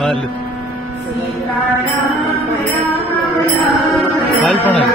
వాళ్ళు కాల్పడాలి.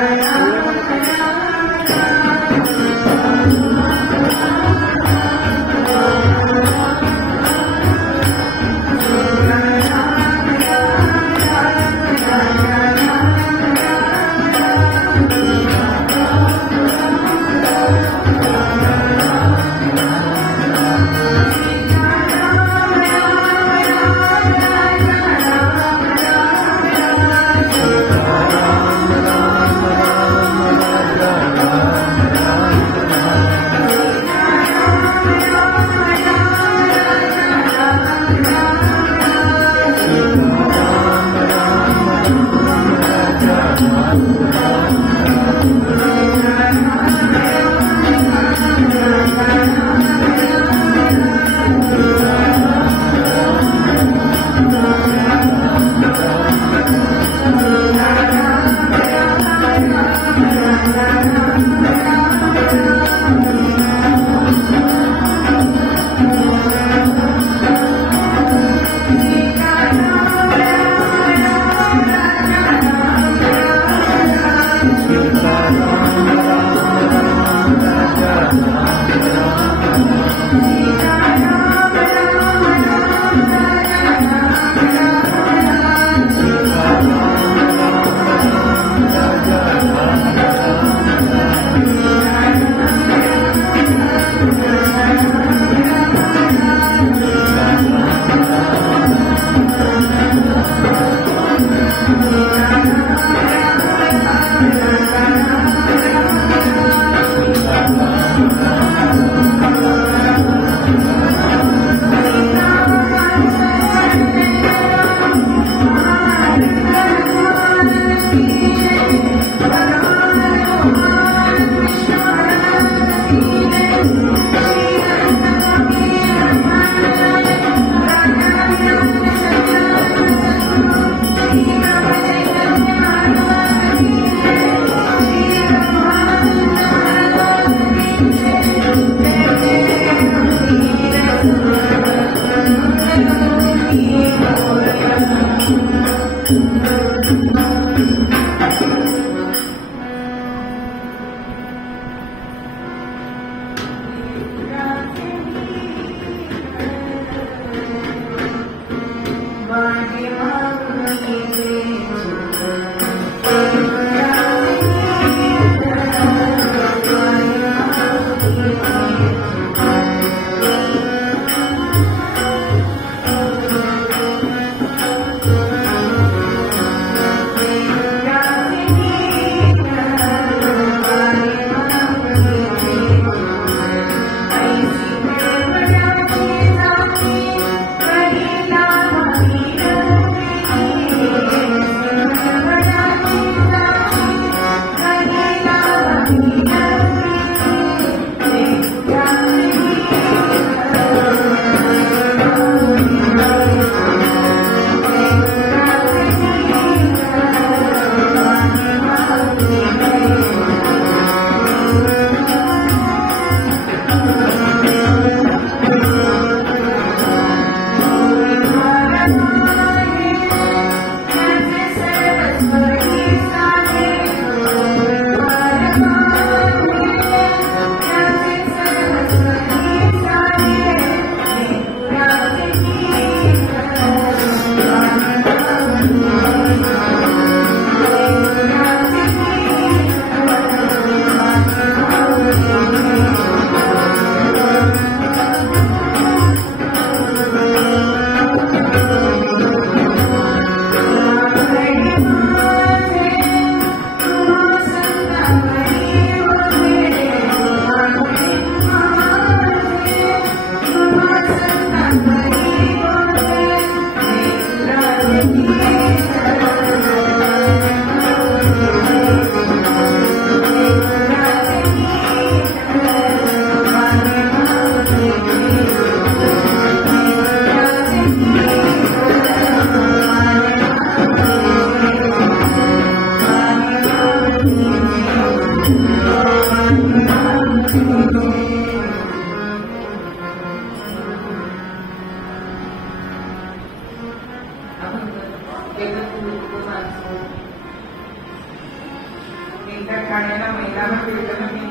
त्या ठाण्याला महिलांना भेटलं मी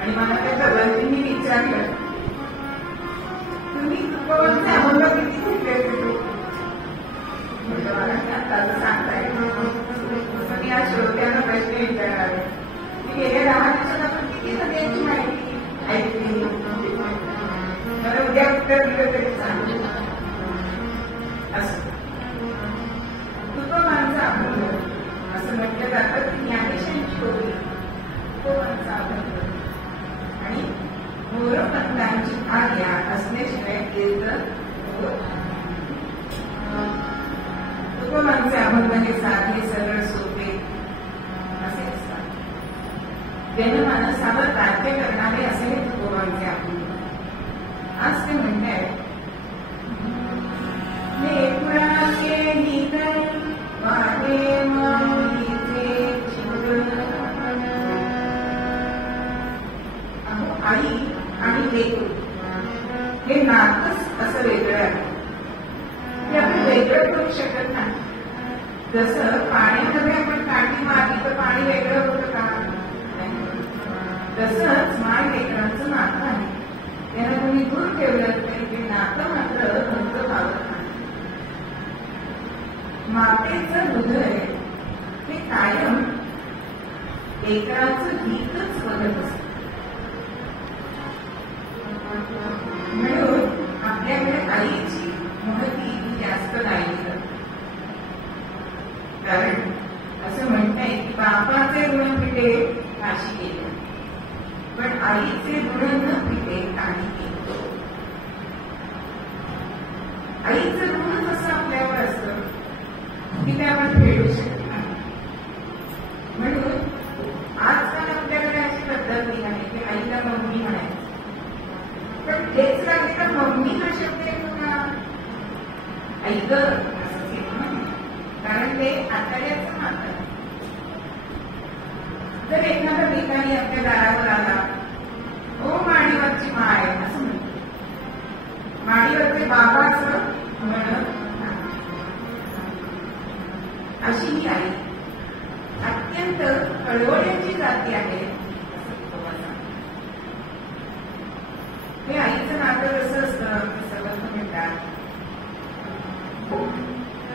आणि मला त्या जबरदस्तीने विचारलं, तुम्ही तुकोबांचे अभंग किती कुठले होते? म्हटलं मला आता सांगताय. मी आज श्रोत्यांना प्रश्न विचारणार की गेल्या 10 दिवसात आपण किती नद्यांची माहिती ऐकली? मला उद्या उत्तर दिलं तरी सांगू. असं तुकोबांचा अभंग असं म्हटलं जातं की ज्ञानेशांची होती तुकोबांचा अभंग आणि मोरपंतांची आज्ञा असल्याशिवाय कीर्तन तुकोबांचे अभंग हे साधे सरळ सोपे असे असतात. जनमानसावर राज्य करणारे असे हे तुकोबांचे अभंग. आज ते म्हणतायत, आई आणि लेकरू हे नातच असं वेगळं आहे ते आपण वेगळं करू शकत नाही. जसं पाण्यामध्ये आपण काठी मारली तर पाणी वेगळं होतं का? तसंच माय लेकरांचं नातं आहे. त्यांना तुम्ही दूर ठेवलं तरी ते नातं मात्र भंग व्हावं नाही. मातेचं हृदय हे कायम लेकराचं गीतच बघत असतं. म्हणून आपल्याकडे आईची महती जास्त राहिली जाते. कारण असं म्हणताय की बापाचे ऋण फिटे काशी गेले, पण आईचे ऋण न फिटे काही केले. आईचं ऋण कसं आपल्यावर असतं की ते आपण फेडू शकत नाही. म्हणून आजकाल आपल्याकडे अशी पद्धत निघाली की आईला मम्मी म्हणायची. पण तेच लागले तर मम्मी हा शब्द येतो का? आई ग असंच येतो ना, कारण ते आचार्याचं नातं. जर एखादा ठिकाणी आपल्या दारावर आला, हो माडीवरची माय असं म्हणतो, माडीवरचे बाबा असं म्हणत अशी ही आई अत्यंत कळवळ्याची जाती आहे. हे आईचं नातं कसं असतं ते सर्वत्र म्हणतात,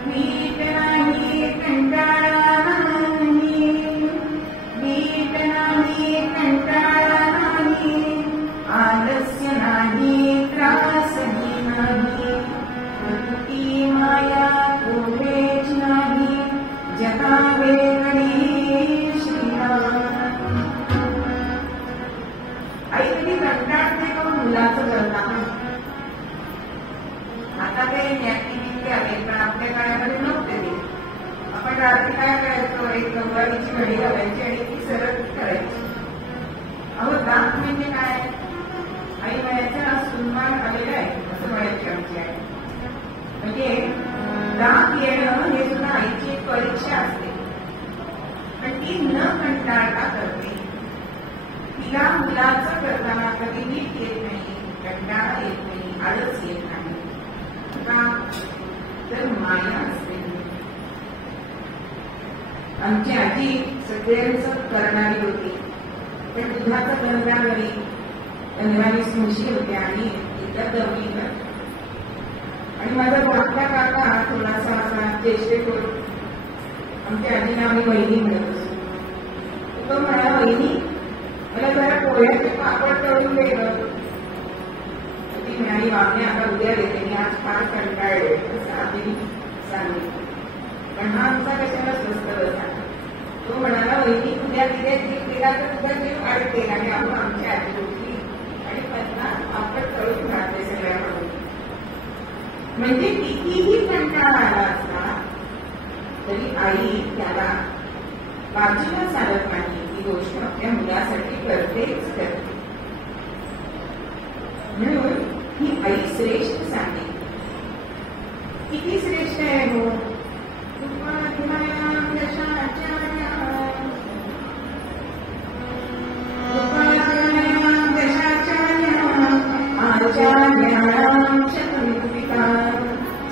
वीट नाही कंटाळा नाही, वीट नाही कंटाळा नाही, आलस्य नाही त्रासही नाही, कृती माया कोठेच नाही, जगा वेगळी श्रीराम. आई कधी कंटाळते का मुलाचं करताना? आता ते ऍक्टिव्हिटी आहे पण आपल्या काळामध्ये नव्हते ते. आपण रात्री काय करायचो, एक नववारीची घडी घालायची आणि ती सरळ करायची. अहो दात म्हणजे काय? आई म्हणायचं सुनमान आलेलं आहे असं म्हणायची आमची आई. म्हणजे दात येणं हे सुद्धा आईची एक परीक्षा असते, पण ती न कंटाळता करते. तिला मुलाचं करताना कधी नीट येत नाही, कंटाळा येत नाही, आळस येत नाही का? तर माया असते. आमची आजी सगळ्यांचं करणारी होती. त्या दुधाचा गंधावरी 15-20 मुशी होत्या आणि एकदा दवलीला. आणि माझा मोठा काका थोडासा असा ज्येष्ठ करून आमच्या आजीला आम्ही वहिनी म्हणत असतो. तो म्हणा, वहिनी मला जरा पोळ्याचे पापड तळून दे ग. ती म्हणाली, बापने आता उद्या देते, मी आज फार कंटाळले असं आधी सांगितलं. पण हा आमचा कशाला स्वस्त बसा. तो म्हणाला, वहिनी उद्या तिथे तिला तर तुझा जीव काढते आणि आपण आमची आजी होती आणि 50 पापड तळून घातले सगळ्याकडून. म्हणजे कितीही कंटाळा आला असता तरी आई त्याला बाजूला चालत नाही. ही गोष्ट आपल्या मुलासाठी करतेच करते. म्हणून ही आई श्रेष्ठ सांगते. किती श्रेष्ठ आहे हो.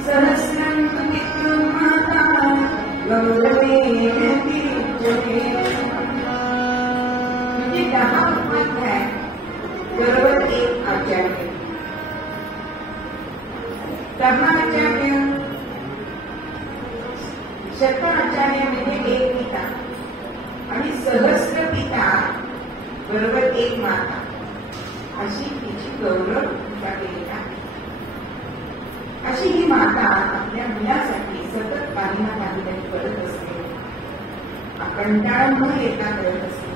सहस्रं तु माता गौरवे ब्रह्माचार्य शतआचार्य म्हणजे एक पिता आणि सहस्र पिता बरोबर एक माता अशी तिची गौरव केली आहे. अशी ही माता आपल्या मुलासाठी सतत काही ना काहीतरी करत असते, कंटाळा न येता करत असते.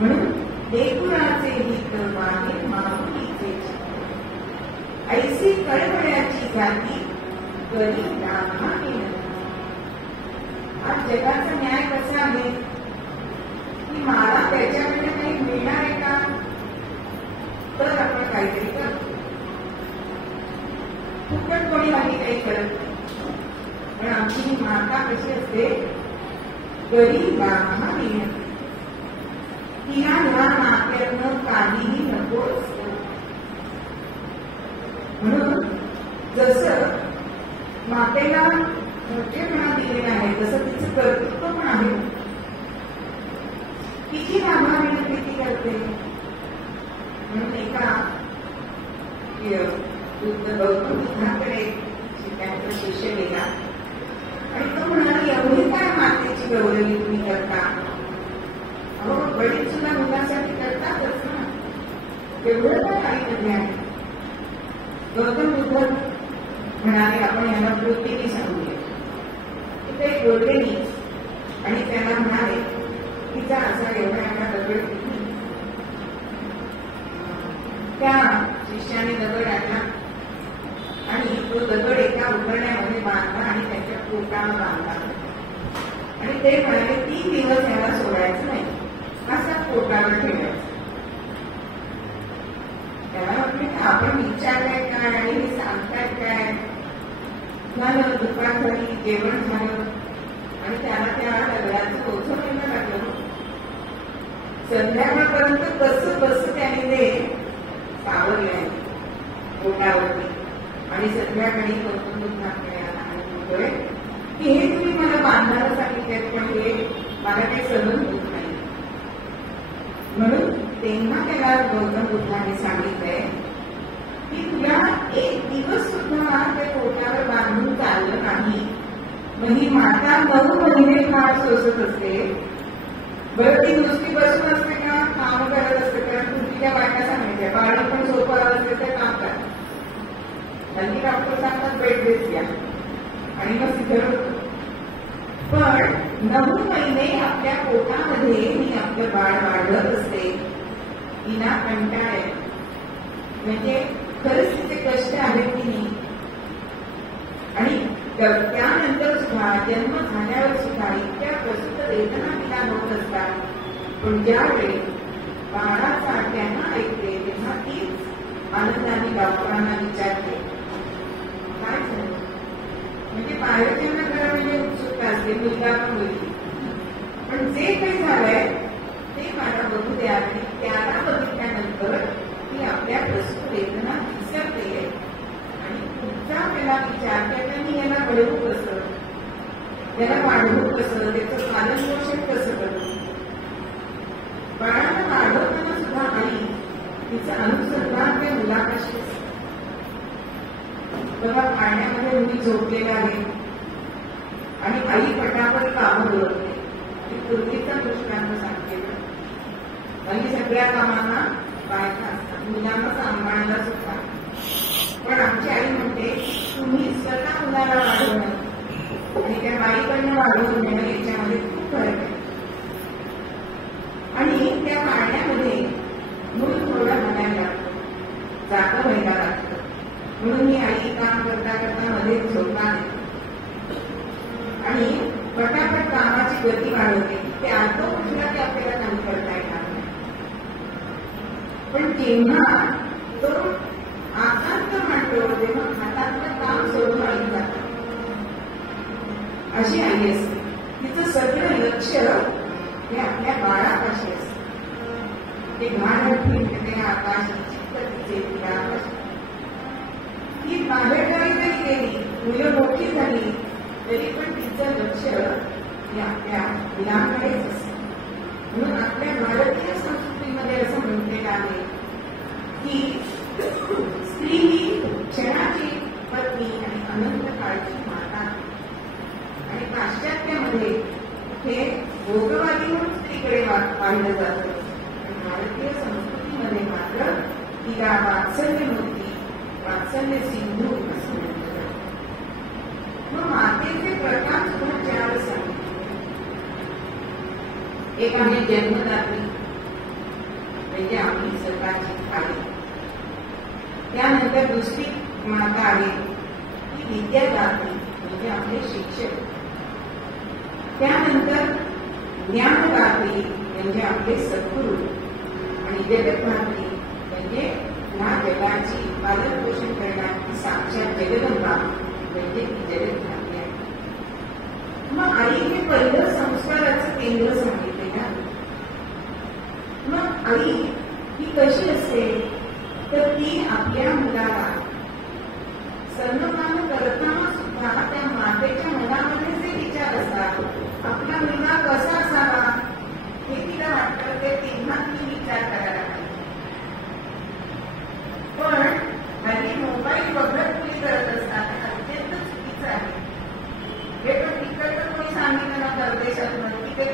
म्हणून लेकुराचे हित मागे माऊलीचे ऐसी कळवळ्याची जाती करी रामाने. आज जगाचा न्याय कसा आहे की मला त्याच्याकडे काही मिळणार आहे का तर आपण काहीतरी करतो. फुकट कोणी काही करत नाही. पण आमची ही माता कशी असते, गरीब रामाने तिला ह्या नात्यातनं काहीही नको असतं. म्हणून जसं मातेला मोठेपणा दिलेला आहे तसं तिचं कर्तृत्व पण आहे. तिची रामा विनंती करते. म्हणून एका गौतम बुद्धाकडे त्यांचा शिष्य गेला आणि तो म्हणाला, एवढी काय मातेची गौरवी तुम्ही करता? अहो वडील सुद्धा मुलासाठी करतातच ना, एवढं काय काही आहे. गौतम बुद्ध म्हणाले, आपण यांना वृत्तीने सांगूया. ते बोलले नाही आणि त्याला म्हणाले, तिचा असा एवढा एका दगड. त्या शिष्याने दगड आणला आणि तो दगड एका उतरण्यामध्ये बांधला आणि त्याच्या पोटाला बांधला आणि ते म्हणाले 3 दिवस याला सोडायचं नाही, असा पोटावर ठेवायचं. त्याला म्हटले की आपण विचारताय काय आणि हे सांगताय काय? झालं, दुपार झाली, जेवण झालं आणि त्याला त्या दगडाचं ओझं व्हायला लागलं. संध्याकाळपर्यंत कसं कसं त्याने ते सावरले पोटावरती आणि संध्याकाळी गौतम बुद्धाकडे आला आणि म्हणतोय की हे तुम्ही मला बांधायला सांगितले पण हे मला काही सहन होत नाही. म्हणून तेव्हा त्याला गौतम बुद्धाने सांगितलंय की तुला 1 दिवस सुद्धा त्या पोटावर बांधून चाललं नाही. मग ही माता 9 महिने फार सोसत असते. बरं ती नुसती बसून असते का काम करत असते? कारण तुम्ही त्या बायका सांगायच्या बाळी पण सोपावर असते तर काम करा. हल्ली डॉक्टर सांगतात बेड रेस्ट घ्या आणि मग तिथे पण 9 महिने आपल्या पोटामध्ये मी आपलं बाळ वाढत असते. तिला कंटाळ आहे. म्हणजे खरंच तिचे कष्ट आहेत की नाही. आणि त्यानंतर सुद्धा जन्म झाल्यावर सुद्धा इतक्या प्रसूत वेदना तिला होत असतात. पण ज्यावेळी बाळाचा त्यांना ऐकते तेव्हा तीच आनंदाने डॉक्टरांना विचारते काय झालं. म्हणजे बाहेरच्यांना खरं म्हणजे उत्सुकता असते, मुलगा पण मुलगी, पण जे काही झालंय ते मला बघू द्या. त्याला बघितल्यानंतर ती आपल्या प्रसूत वेदना विसरते आणि पुढचा त्याला विचारते की मी याला घडवू कसं, त्याला वाढवू कसं, त्याचं पालन पोषण कसं करू. बाळाला वाढवताना सुद्धा आई तिचं अनुसंधान त्या मुलापाशी असतं. तेव्हा पाण्यामध्ये मुली झोपलेल्या आहे आणि आई पटापट कामं बोलते. पूर्वीचा दृष्टांत सांगते. आणि सगळ्या कामांना बायका असतात, मुलांना सांभाळायला सुद्धा. पण आमची आई म्हणते तुम्ही स्वतः मुलाला वाढवणं आणि त्या बाईकडनं वाढवून घेणं याच्यामध्ये खूप फरक आहे. आणि त्या पाण्यामध्ये मूल थोडं म्हणायला लागतं, जातं व्हायला लागतं. म्हणून मी आई काम करता करता मध्ये झोपा आणि पटापट कामाची गती वाढवते. ते अर्थ कुठला ते आपल्याला काम करता येणार नाही. पण जेव्हा तो आकांत म्हणतो तेव्हा हातातलं काम सोडून आई जातं. अशी आई असते. तिचं सगळं लक्ष हे आपल्या बाळापाशी असतं. ते घाण फिरते आकाश ही बाहेर जरी गेली, मुलं मोठी झाली तरी पण तिचं लक्ष हे आपल्या मुलांकडेच असतं. म्हणून आपल्या भारतीय संस्कृतीमध्ये असं म्हटलेलं आहे की स्त्री ही क्षणाची पत्नी पाहिलं जातं. भारतीय संस्कृतीमध्ये मात्र तिला वात्सल्य मूर्ती, वात्सल्य सिंधू असं म्हटलं जातं. मग मातेचे प्रकार सुद्धा 4 सांगितले. एक आहे जन्मदात्री, म्हणजे आपली स्वतःची आई. त्यानंतर दुसरी माता आहे ती विद्यादात्री, म्हणजे आपले शिक्षक. त्यानंतर ज्ञानदात्री, म्हणजे आपले सद्गुरू. आणि जगद्धात्री, म्हणजे या जगाची पालन पोषण करणारी साक्षात जगदंबा, म्हणजे ती जगद्धात्री आहे. मग आई हे पहिलं संस्काराचं केंद्र सांगितले ना. मग आई ही कशी असते, तर ती आपल्या मुलाला स्तनपान करताना सुद्धा त्या मातेच्या मनामध्ये जे विचार असतात, आपला मुलगा कसा असावा हे तिला वाटतं, ते तेव्हा ती विचार करायला पाहिजे. पण हल्ली मोबाईल बघत मुली करत असतात, अत्यंत चुकीचं आहे. हे पण तिकडचं कोणी सांगितलं ना परदेशात की ते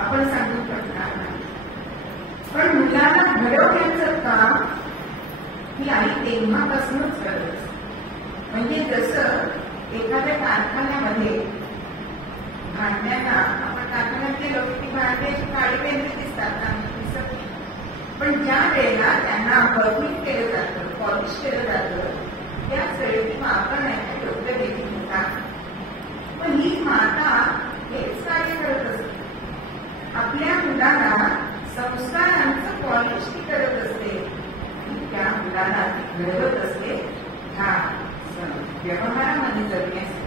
आपण सांगू शकणार नाही. पण मुलाला घडवण्याचं काम ही आई तेव्हापासूनच करत असते. म्हणजे जसं एखाद्या कारखान्यामध्ये भांड्यांना आपण कारखान्यात गेलो की भांड्याची काळी पेंढरी दिसतात ना, दिसत नाही. पण ज्या वेळेला त्यांना बर्निंग केलं जातं, पॉलिश केलं जातं, त्याच वेळी ती वापरण्याचे योग्य देखील होतात. पण ही माता हेच कार्य करत असते. आपल्या मुलाला संस्कारांचं पॉलिश ती करत असते, त्या मुलाला ती घडवत असते ह्या व्यवहारामध्ये जगण्यासाठी.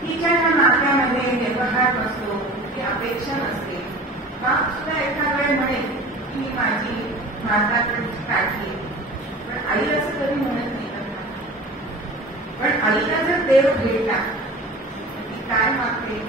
तिच्या ह्या नात्यामध्ये व्यवहार नसतो, ती अपेक्षा नसते. बाप सुद्धा एका वेळ म्हणेल की मी माझी भारताकडची काढली, पण आई असं कधी म्हणत नाही. पण आईला जर देव भेटला ती काय मागते,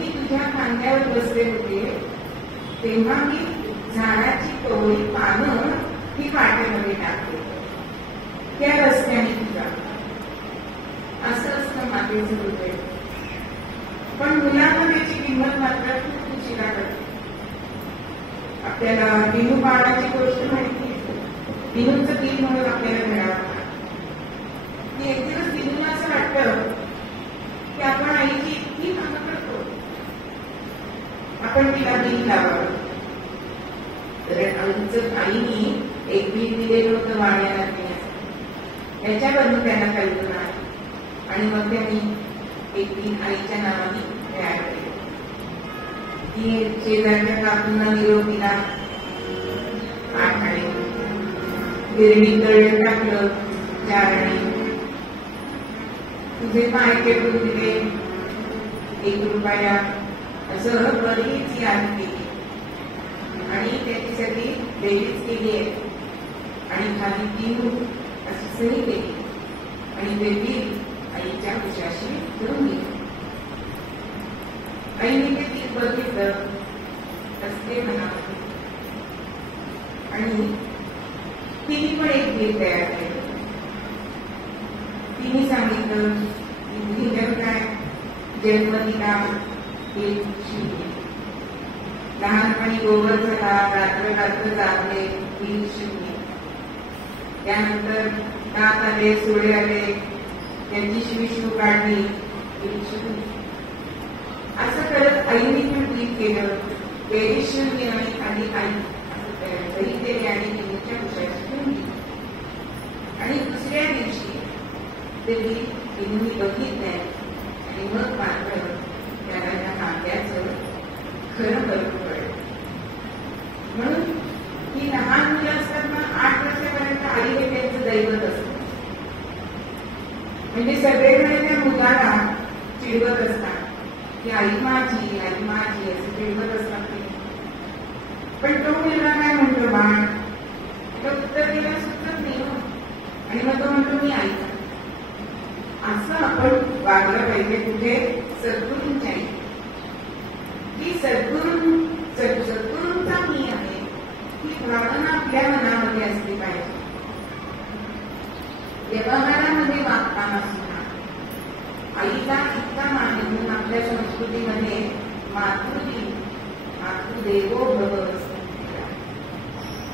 मी तुझ्या खांद्यावर बसले होते तेव्हा मी झाडाची कोवळी पानं ही वाटेमध्ये टाकते, त्या रस्त्याने तुझा. असं असतं मातेचं हृदय. पण मुलांना त्याची किंमत मात्र खूप उशिरा करते. आपल्याला दिनू बाळाची गोष्ट माहिती आहे. दिनूचं दिन म्हणून आपल्याला मिळालं की एक दिवस दिनूला असं वाटतं की आपण आईची इतकी कामं करतो, आपण तिला दिन लावावं. तर आईनी एक बिल दिलेलं होतं वाण्याला देण्याचं, त्याच्यावरून त्यांना कल्पना आली आणि मग त्यांनी एक दिन आईच्या नावाने तयार केलं. ती शेजारच्या काकूंना निरोप दिला, आठ गिरणी तळलं टाकलं, 4 तुझे पाय केटून दिले, 1 रुपया, असं बरीच याद केली आणि त्याच्यासाठी बेरीज केली आहे आणि खाली 3 अशी सही केली आणि ते बिल आईच्या उशाशी करून गेली. आईने ते बिल बघितलं असते मनामध्ये आणि तिने पण एक बिल तयार केलं. तिने सांगितलं की काय जन्मदिना बिल शिवले, लहानपणी गोबर झाला, रात्र जागले, बिल शिवले, त्यानंतर दात आले, सुळे आले, त्यांची शिवशिव काढली, बिल शिवली. असं करत आईने पण बिल केलं, बेरीज शिवली आणि खाली आई सही केली आणि तिच्या उशाची शिवली. आणि दुसऱ्या दिवशी ते बिल तिने बघितलंय आणि मग मात्र त्याला त्या कांद्याचं खरं बरोबर पडलं. म्हणून ही लहान मुलं असतात ना, 8 वर्षापर्यंत आई हे त्यांचं दैवत असतं. म्हणजे सगळेजण त्या मुलाला चिडवत असतात की आई माझी असं चिडवत असतात. पण तो मुलगा काय म्हणतो, बाळ त्याला उत्तर द्यायला सुचत नाही आणि मग तो म्हणतो मी आई. असं आपण वागलं पाहिजे कुठे सद्गुरूंच्या आई. की सद्गुरूंचा मी आहे ही भावना आपल्या मनामध्ये असली पाहिजे. व्यवहारामध्ये वागताना सुद्धा आईला इतका मान म्हणून आपल्या संस्कृतीमध्ये मातृदेवो भव असते.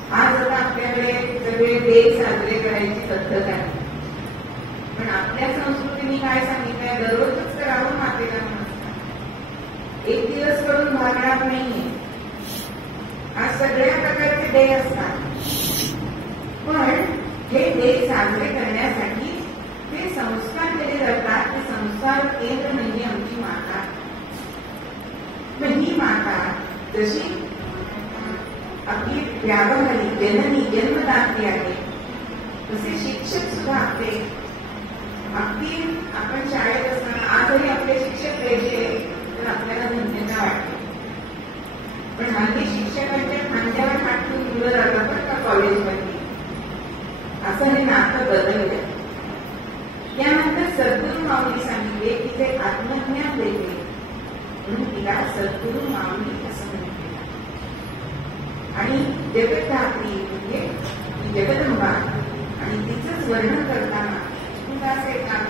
आज आता आपल्याकडे सगळे डे साजरे करायची पद्धत आहे, पण आपल्या संस्कृतीने काय सांगितलंय, दररोजच करावं मातेला नमस्कार. एक दिवस करून भागणार नाहीये. आज सगळ्या प्रकारचे डे असतात, पण हे डे साजरे करण्यासाठी ते संस्कार केले जातात. ते संस्कार केंद्र म्हणजे आमची माता. ही माता जशी आपली व्यावहारिक जननी जन्मदात्री आहे, तसे शिक्षक सुद्धा आपले अगदी आपण शाळेत असताना आजही आपले शिक्षक द्यायचे तर आपल्याला धन्यता वाटते. पण हल्ली शिक्षकांच्या खांद्यावर हात ठेवून मुलं जातात का कॉलेजमध्ये, असं हे नातं बदललं. त्यानंतर सद्गुरू माऊली सांगितले की ते आत्मज्ञान देते म्हणून तिला सद्गुरू माऊली असं म्हणते. आणि जगद्धात्री म्हणजे जगदंबा आणि तिचंच वर्णन करताना तुझं एक नाव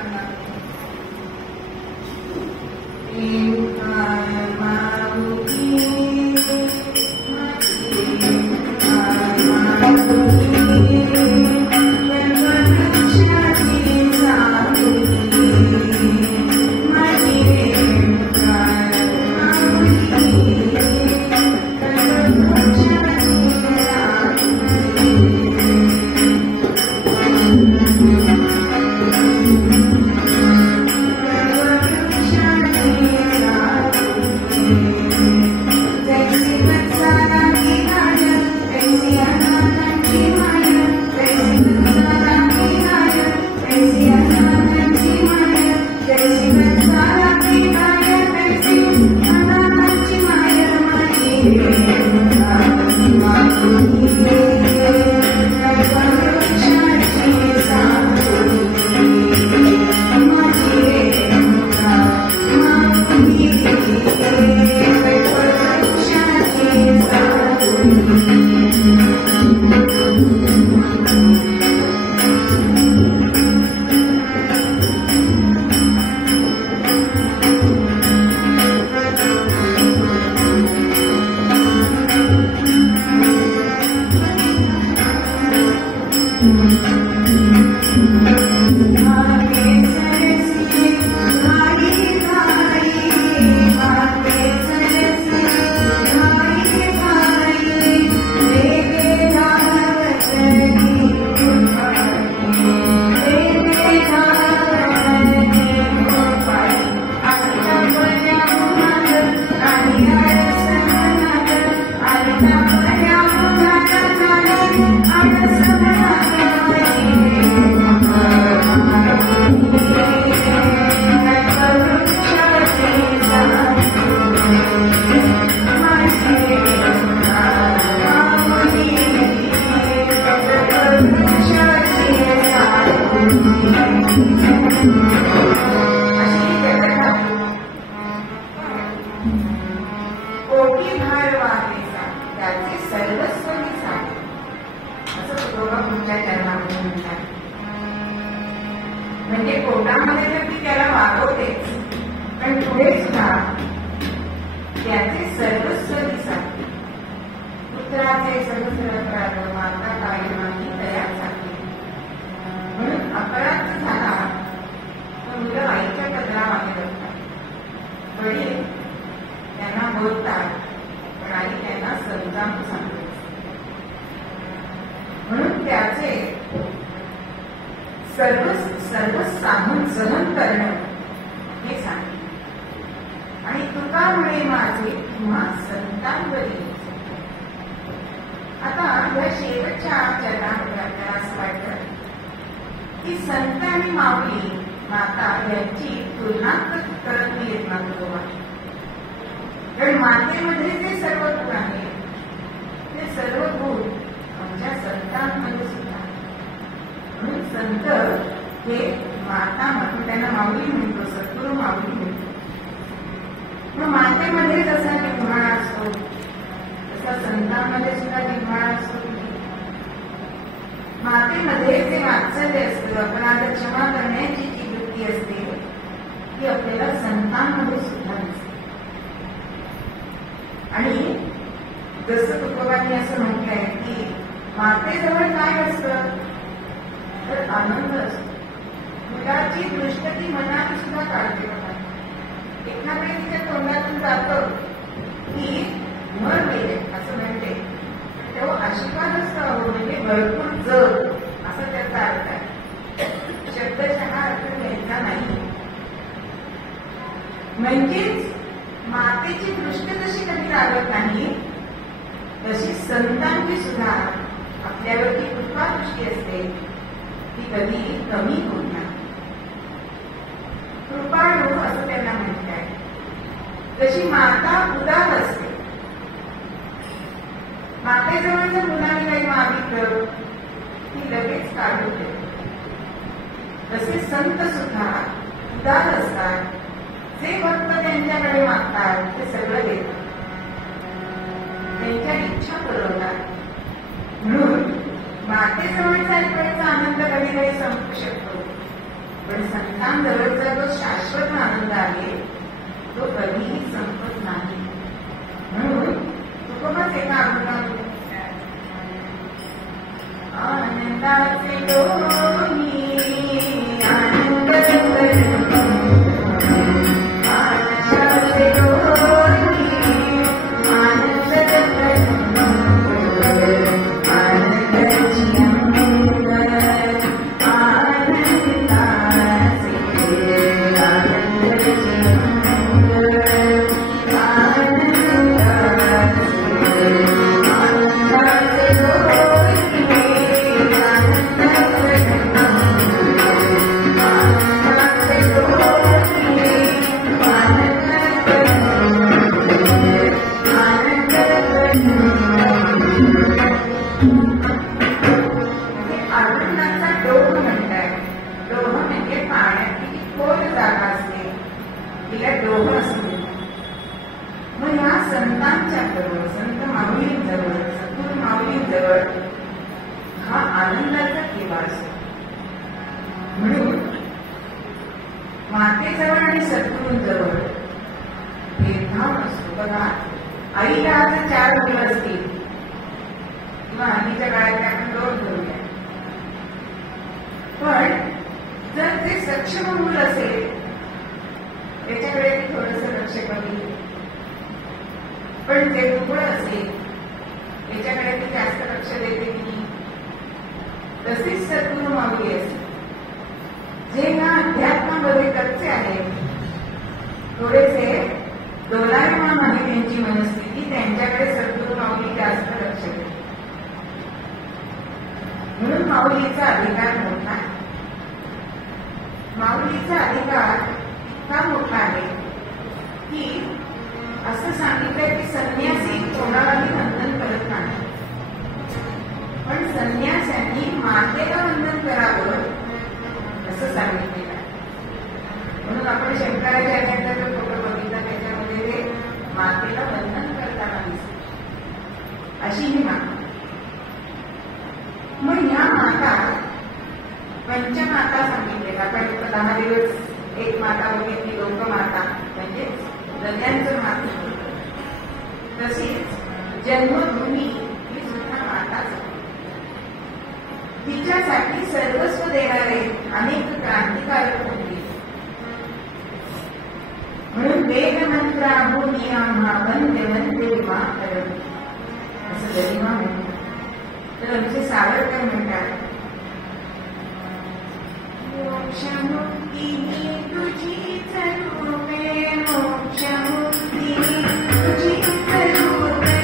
Thank you. कोटी भार वाहतेचा त्याचे सर्वस्व मी सांगे, असं तुकोबा तुमच्या चरणामध्ये म्हणतात. म्हणजे कोटामध्ये तर ती त्याला वागवतेच, पण पुढे सुद्धा त्याचे सर्वस्व ती सांगते. पुत्राचे सहस्र माता काय नाही तयार सांगते. म्हणून अपराध झाला तर मुलं आईच्या पदरामागे बघतात. वडील त्यांना बोलतात, पण आई त्यांना समजावून सांगते. म्हणून त्याचे सर्व सहन करणं हे सांगितले. आणि तुका म्हणे माझे किंवा संतांवरील. आता या शेवटच्या चरणामध्ये आपल्याला असं वाटतं की संत आणि माऊली माता यांची तुलना करत येत ना तुकोबा. कारण मातेमध्ये जे सर्व गुण आहेत ते सर्व गुण आमच्या संतांमध्ये सुद्धा. म्हणून संत हे माता म्हणून त्यांना माऊली म्हणतो, सद्गुरू माऊली म्हणतो. मग मातेमध्ये जसा जिव्हाळा असतो तसा संतांमध्ये सुद्धा जिव्हाळा असतो. मातेमध्ये जे वात्सल्य असतं, अपराध क्षमा करण्याची जी वृत्ती असते ती आपल्याला संतांमध्ये सुद्धा दिसते. आणि जसं तुकोबांनी असं म्हटलंय की मातेजवळ काय असतं तर आनंद असतो. मुलाची दृष्टी मनात सुद्धा काढते बघा. एखाद्या तिच्या तोंडातून जातं की मर मेले असं म्हणते, तो आशीर्वाद असतो म्हणजे भरपूर जग असं त्याचा अर्थ आहे. शब्दशः अर्थ घ्यायचा नाही. म्हणजेच मातेची दृष्टी जशी कधी लागत नाही तशी संतांची सुद्धा आपल्यावरती कृपा दृष्टी असते ती कधी कमी होत नाही. कृपाळू असं त्यांना म्हणत आहे. जशी माता उदार असते, मातेजवळ जर मुलाने काही मागितलं ती लगेच काढून देते, तसे संत सुद्धा उदार असतात. जे भक्त त्यांच्याकडे मागतात ते सगळं देतात, त्यांच्या इच्छा पुरवतात. म्हणून मातेजवळचा ऐकण्याचा आनंद कधी कधी संपू शकतो, पण संतांजवळचा जो शाश्वत आनंद आहे तो कधीही संपत नाही. म्हणून तुकोबाच एका अनुभवामध्ये आनंदाचे डोही आनंद हा आनंदाचा ठेवा असतो. म्हणून मातेजवळ आणि सद्गुरूंजवळ भेदभाव असतो. बघा, आईला आज 4 मुलं असतील किंवा आधीच्या काळात आपण 2 घेऊया, पण जर ते सक्षम मूल असेल त्याच्याकडे ती थोडंसं लक्ष कमी, पण जे दुबळ असेल याच्याकडे ती जास्त लक्ष देते की. तसेच सद्गुरू माऊली असते जे ह्या अध्यात्मामध्ये कच्चे आहेत, थोडेसे दोलायमान आहे त्यांची मनस्थिती, त्यांच्याकडे सद्गुरू माऊली जास्त लक्ष देते. म्हणून माऊलीचा अधिकार मोठा आहे. माऊलीचा अधिकार इतका मोठा आहे की असं सांगितलंय की संन्यासी कोणालाही वंदन करत नाही, पण संन्यासांनी मातेला वंदन करावं असं सांगितलेलं आहे. म्हणून आपण शंकराचार्यांचा जो फोटो बघितला त्याच्यामध्ये ते मातेला वंदन करताना दिसते. अशी ही माता. मग या माता पंचमाता सांगितलेल्या. आपण 10 दिवस एक माता बघितली, लोकमाता म्हणजे नद्यांचं माता. तसेच जन्मभूमी ही सुद्धा माताच. तिच्यासाठी सर्वस्व देणारे अनेक क्रांतिकारक होते. म्हणून वेद मंत्राभूमी आम्हा वंदे वंदे मातरम् असं गरिमा म्हणतात. तर आमचे सावरकर म्हणतात, मोक्षमुक्ती तुझीच रूपे, मोक्षमुक्ती तुझीच रूपे,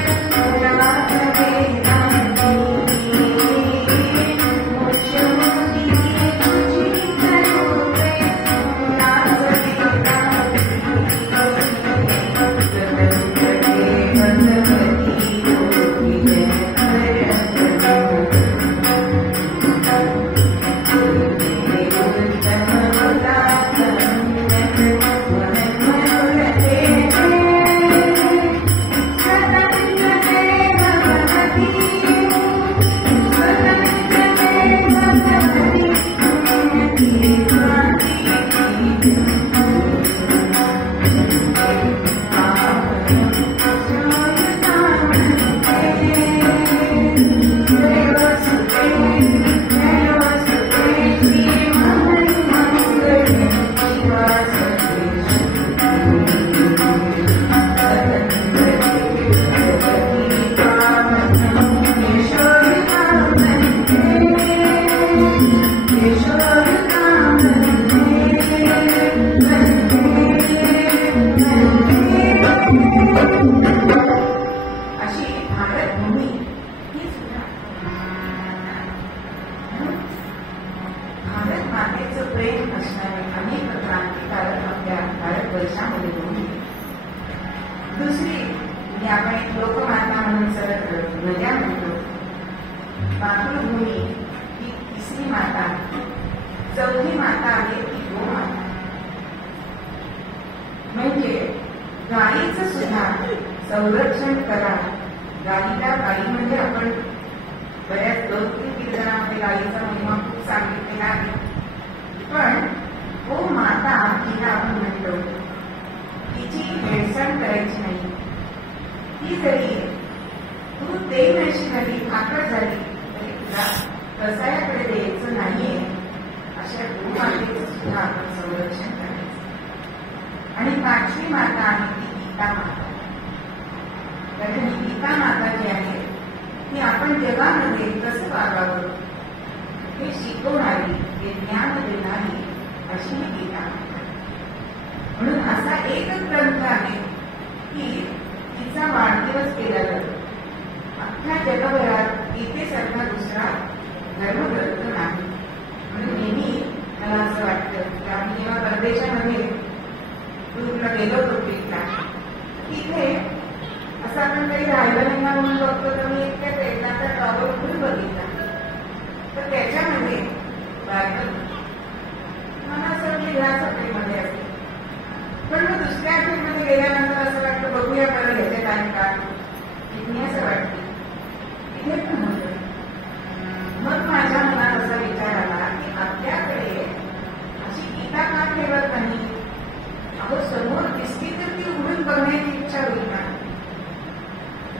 संरक्षण करा. गाईला, गाई म्हणजे आपण बऱ्याच लौकिक कीर्तनामध्ये गाईचा महिमा खूप सांगितलेला आहे. पण हो माता तिला आपण म्हणतो, तिची हेळसांड करायची नाही. ती जरी तू ते नशी झाली, आकड झाली तरी तुला कसायाकडे द्यायचं नाहीये. अशा गोमातेचं सुद्धा आपण संरक्षण करायचं. आणि 5वी माता आहे ती गीता माता. कारण ही गीता माता जी आहे ती आपण जगामध्ये कसं वागावं हे शिकवणारी, हे ज्ञान देणारी अशी ही गीता माता. म्हणून असा एक ग्रंथ आहे की तिचा वाढदिवस केला जातो. अख्ख्या जगभरात गीतेसारखा दुसरा धर्मग्रंथ नाही. म्हणून नेहमी मला असं वाटतं की आम्ही जेव्हा परदेशामध्ये टूरला गेलो होतो, तिथे असं आपण काही राहिलं नाही ना म्हणून बघतो. तर मी इतक्या प्रेरणाचा टॉवर खूप बघितला. तर त्याच्यामध्ये मला असं वाटलं ह्या सफेमध्ये असते. पण मग दुसऱ्या आठवड्यामध्ये गेल्यानंतर असं वाटतं बघूया बरं ह्याच्यात आहे का, इथे असं वाटते इथे पण होतं. मग माझ्या मनात असा विचार आला की आपल्याकडे अशी गीता का ठेवत नाही. अहो समोर दिसली तर ती उडून बघण्याची इच्छा होईल ना.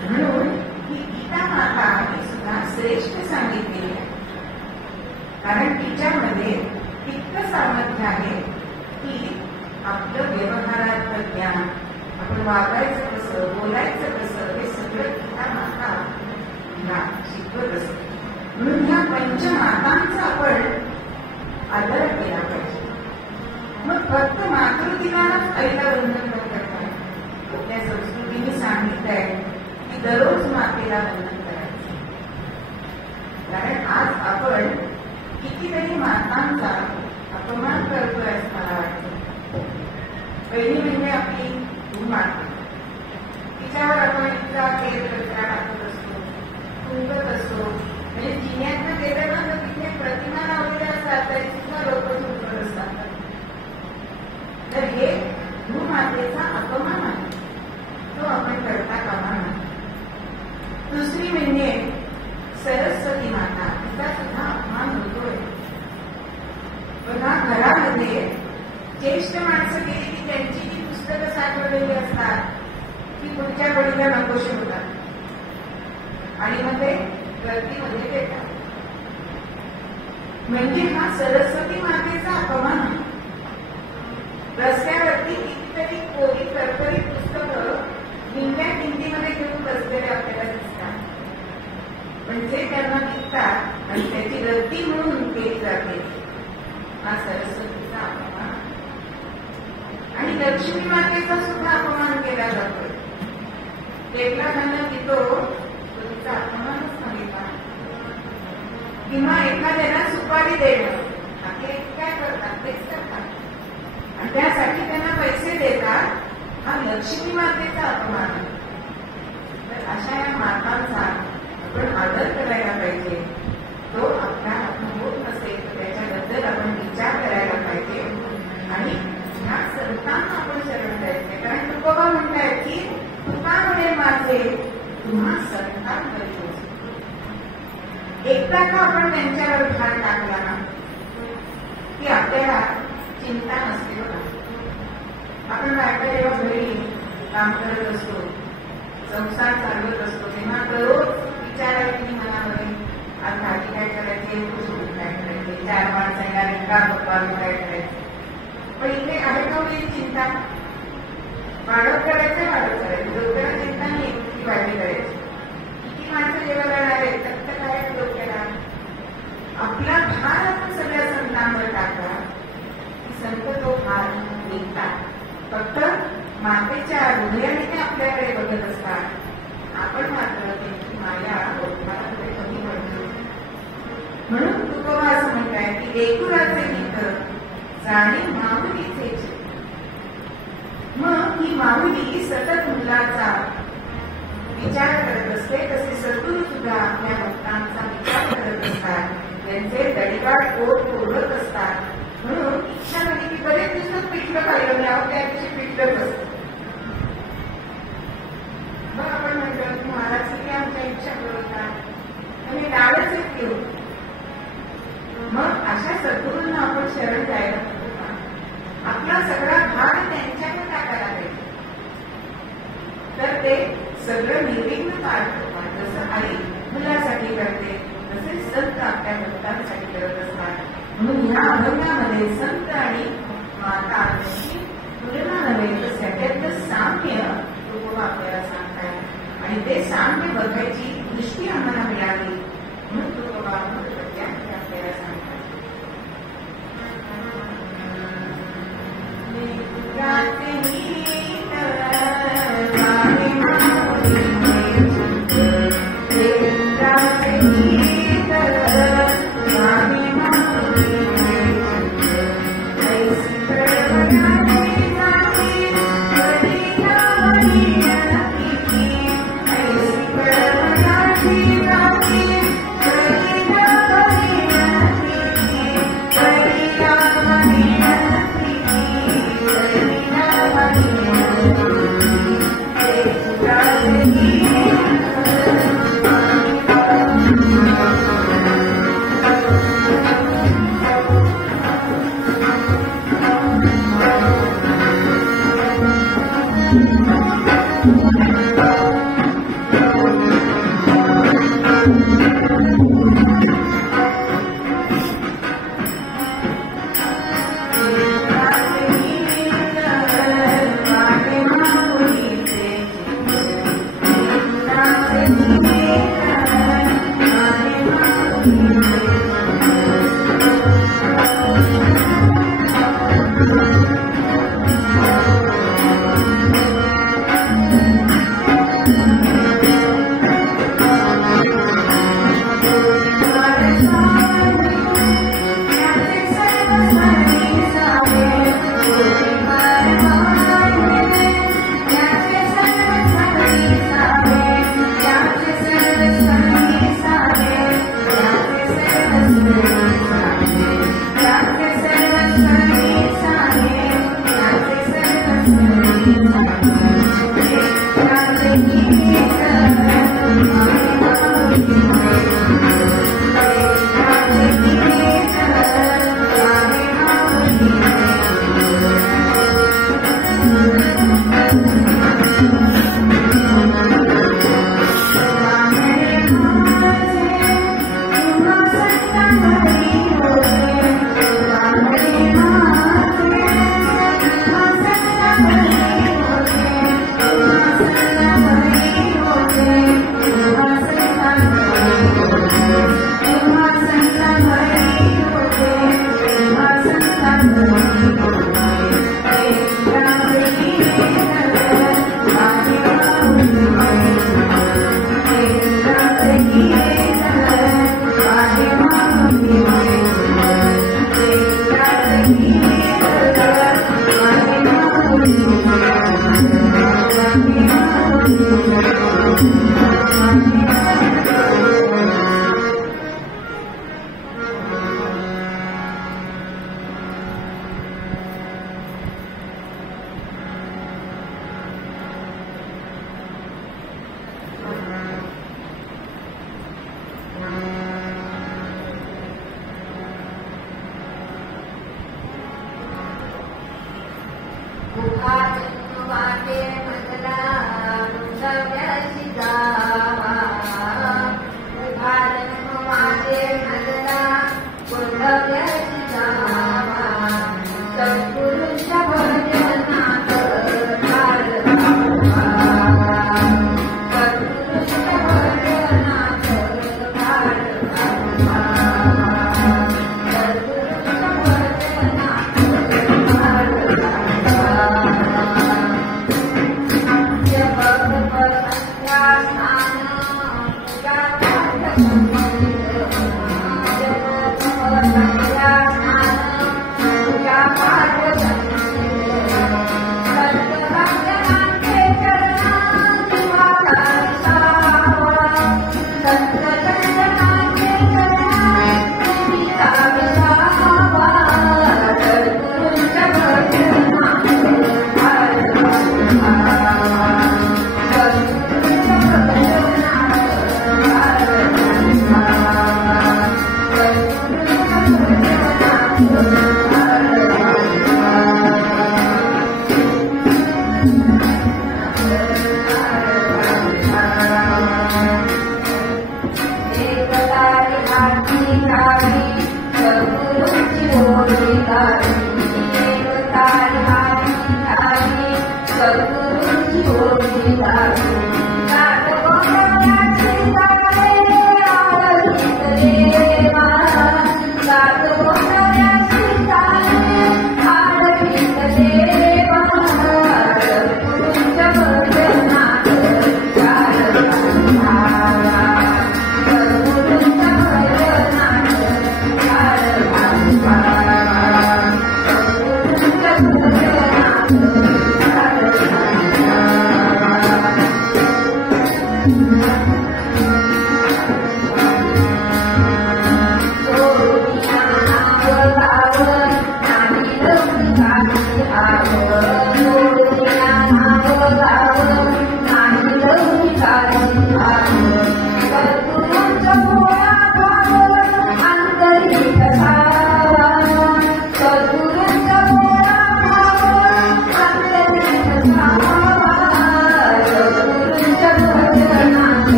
म्हणून ही गीता माता ही सुद्धा श्रेष्ठ सांगितलेली आहे. कारण तिच्यामध्ये इतकं सामर्थ्य आहे की आपलं व्यवहारातलं ज्ञान, आपण वागायचं कसं, बोलायचं कसं, हे सगळं गीता माता शिकवत असते. म्हणून ह्या पंचमातांचा आपण आदर केला पाहिजे. मग फक्त मातृदिनालाच आईला वंदन न करता आपल्या संस्कृतीने सांगितलंय की दररोज मातेला वंदन करायचं. कारण आज आपण कितीतरी मातांचा अपमान करतोय असं मला वाटतं. पहिली म्हणजे आपली भूमाता. तिच्यावर आपण इतका केर कचरा टाकत असतो, फुंकत असतो. म्हणजे जिन्यातनं गेलं ना तर तिथे प्रतिमा लावलेल्या असतात तरी सुद्धा लोक फुंकत असतात. तर हे भूमातेचा अपमान आहे. तो आपण करता कामा नये. दुसरी म्हणजे सरस्वती माता, तिचा सुद्धा अपमान होतोय. बघा, घरामध्ये ज्येष्ठ माणसं गेली की त्यांची जी पुस्तकं साठवलेली असतात ती पुढच्या पिढीला नकोशी होतात आणि मग ते गर्दीमध्ये देतात. म्हणजे हा सरस्वती मातेचा अपमान. रस्त्यावरती कितीतरी कोरी तरतरी पुस्तकं निम्म्या किमतीमध्ये घेऊन बसलेले आपल्याला दिसतात, पण जे त्यांना विकतात आणि त्याची रद्दी म्हणून केली जाते, हा सरस्वतीचा अपमान. आणि लक्ष्मी मातेचा सुद्धा अपमान केला जातोय. तेवढा धन देतो तो तिचा अपमानच नाही का? किंवा एखाद्याला सुपारी देणं, आपले काय करतात तेच करतात आणि त्यासाठी त्यांना पैसे देतात, हा लक्ष्मी मातेचा अपमान. तर अशा या मातांचा आपण आदर करायला पाहिजे. तो आपल्या हातून होत नसेल तर त्याच्याबद्दल आपण विचार करायला पाहिजे आणि ह्या संतांना आपण शरण द्यायचे. कारण तुकोबा म्हणतायत की तुका म्हणे माझे तुम्हा संतांकडे. एकदा का आपण त्यांच्यावर भार टाकला ना की आपल्याला चिंता नसते. बघा, आपण बायका जेव्हा घरी काम करत असतो, संसार चालवत असतो, तेव्हा दररोज विचार येते मनामध्ये, आज भाजी काय करायची, काय करायचे, 4 माणसांना रिका पप्पाला काय करायचे. पण इथे आहे का म्हणजे चिंता? वाढत करायचं, वाढत करायचं. डोक्याला चिंता नाही की भाजी करायची, किती माणसं जेव्हा करणार आहेत, फक्त काय डोक्याला. आपला भार आपण सगळ्या संतांवर टाकला की संत तो भार निघतात. फक्त मातेच्या हृदयाने ते आपल्याकडे बघत असतात. आपण मात्र त्यांची माया ओळखाकडे कमी पडतो. म्हणून तुकोबा असं म्हणताय की लेकुराचे गीत जाणे माऊलीचे. मग ही माऊली सतत मुलाचा विचार करत असते, तसे सद्गुरू सुद्धा आपल्या भक्तांचा विचार करत असतात, त्यांचे दडीवाट पोट पोरत असतात. म्हणून इच्छा झाली की बरेच दिवसात पिठलं पाहिलं नाव त्या दिवशी पिठलंच असतं. मग आपण म्हणतो की महाराज किती आमच्या इच्छा करतात आणि डाळच एक घेऊ. मग अशा सद्गुरूंना आपण शरण जायला पाहिजे. आपला सगळा भार त्यांच्याकडे टाकायला पाहिजे, तर ते सगळं निर्विघ्न पार करतात. जसं आई मुलासाठी करते तसे संत आपल्या भक्तांसाठी करत असतात. म्हणून या अभंगामध्ये संत आणि माता अशी तुलना नव्हे तर सगळ्यातलं साम्य तुकोबा आपल्याला सांगतात आणि ते साम्य बघायची दृष्टी आम्हाला मिळाली म्हणून तुकोबा आपल्याला सांगतात.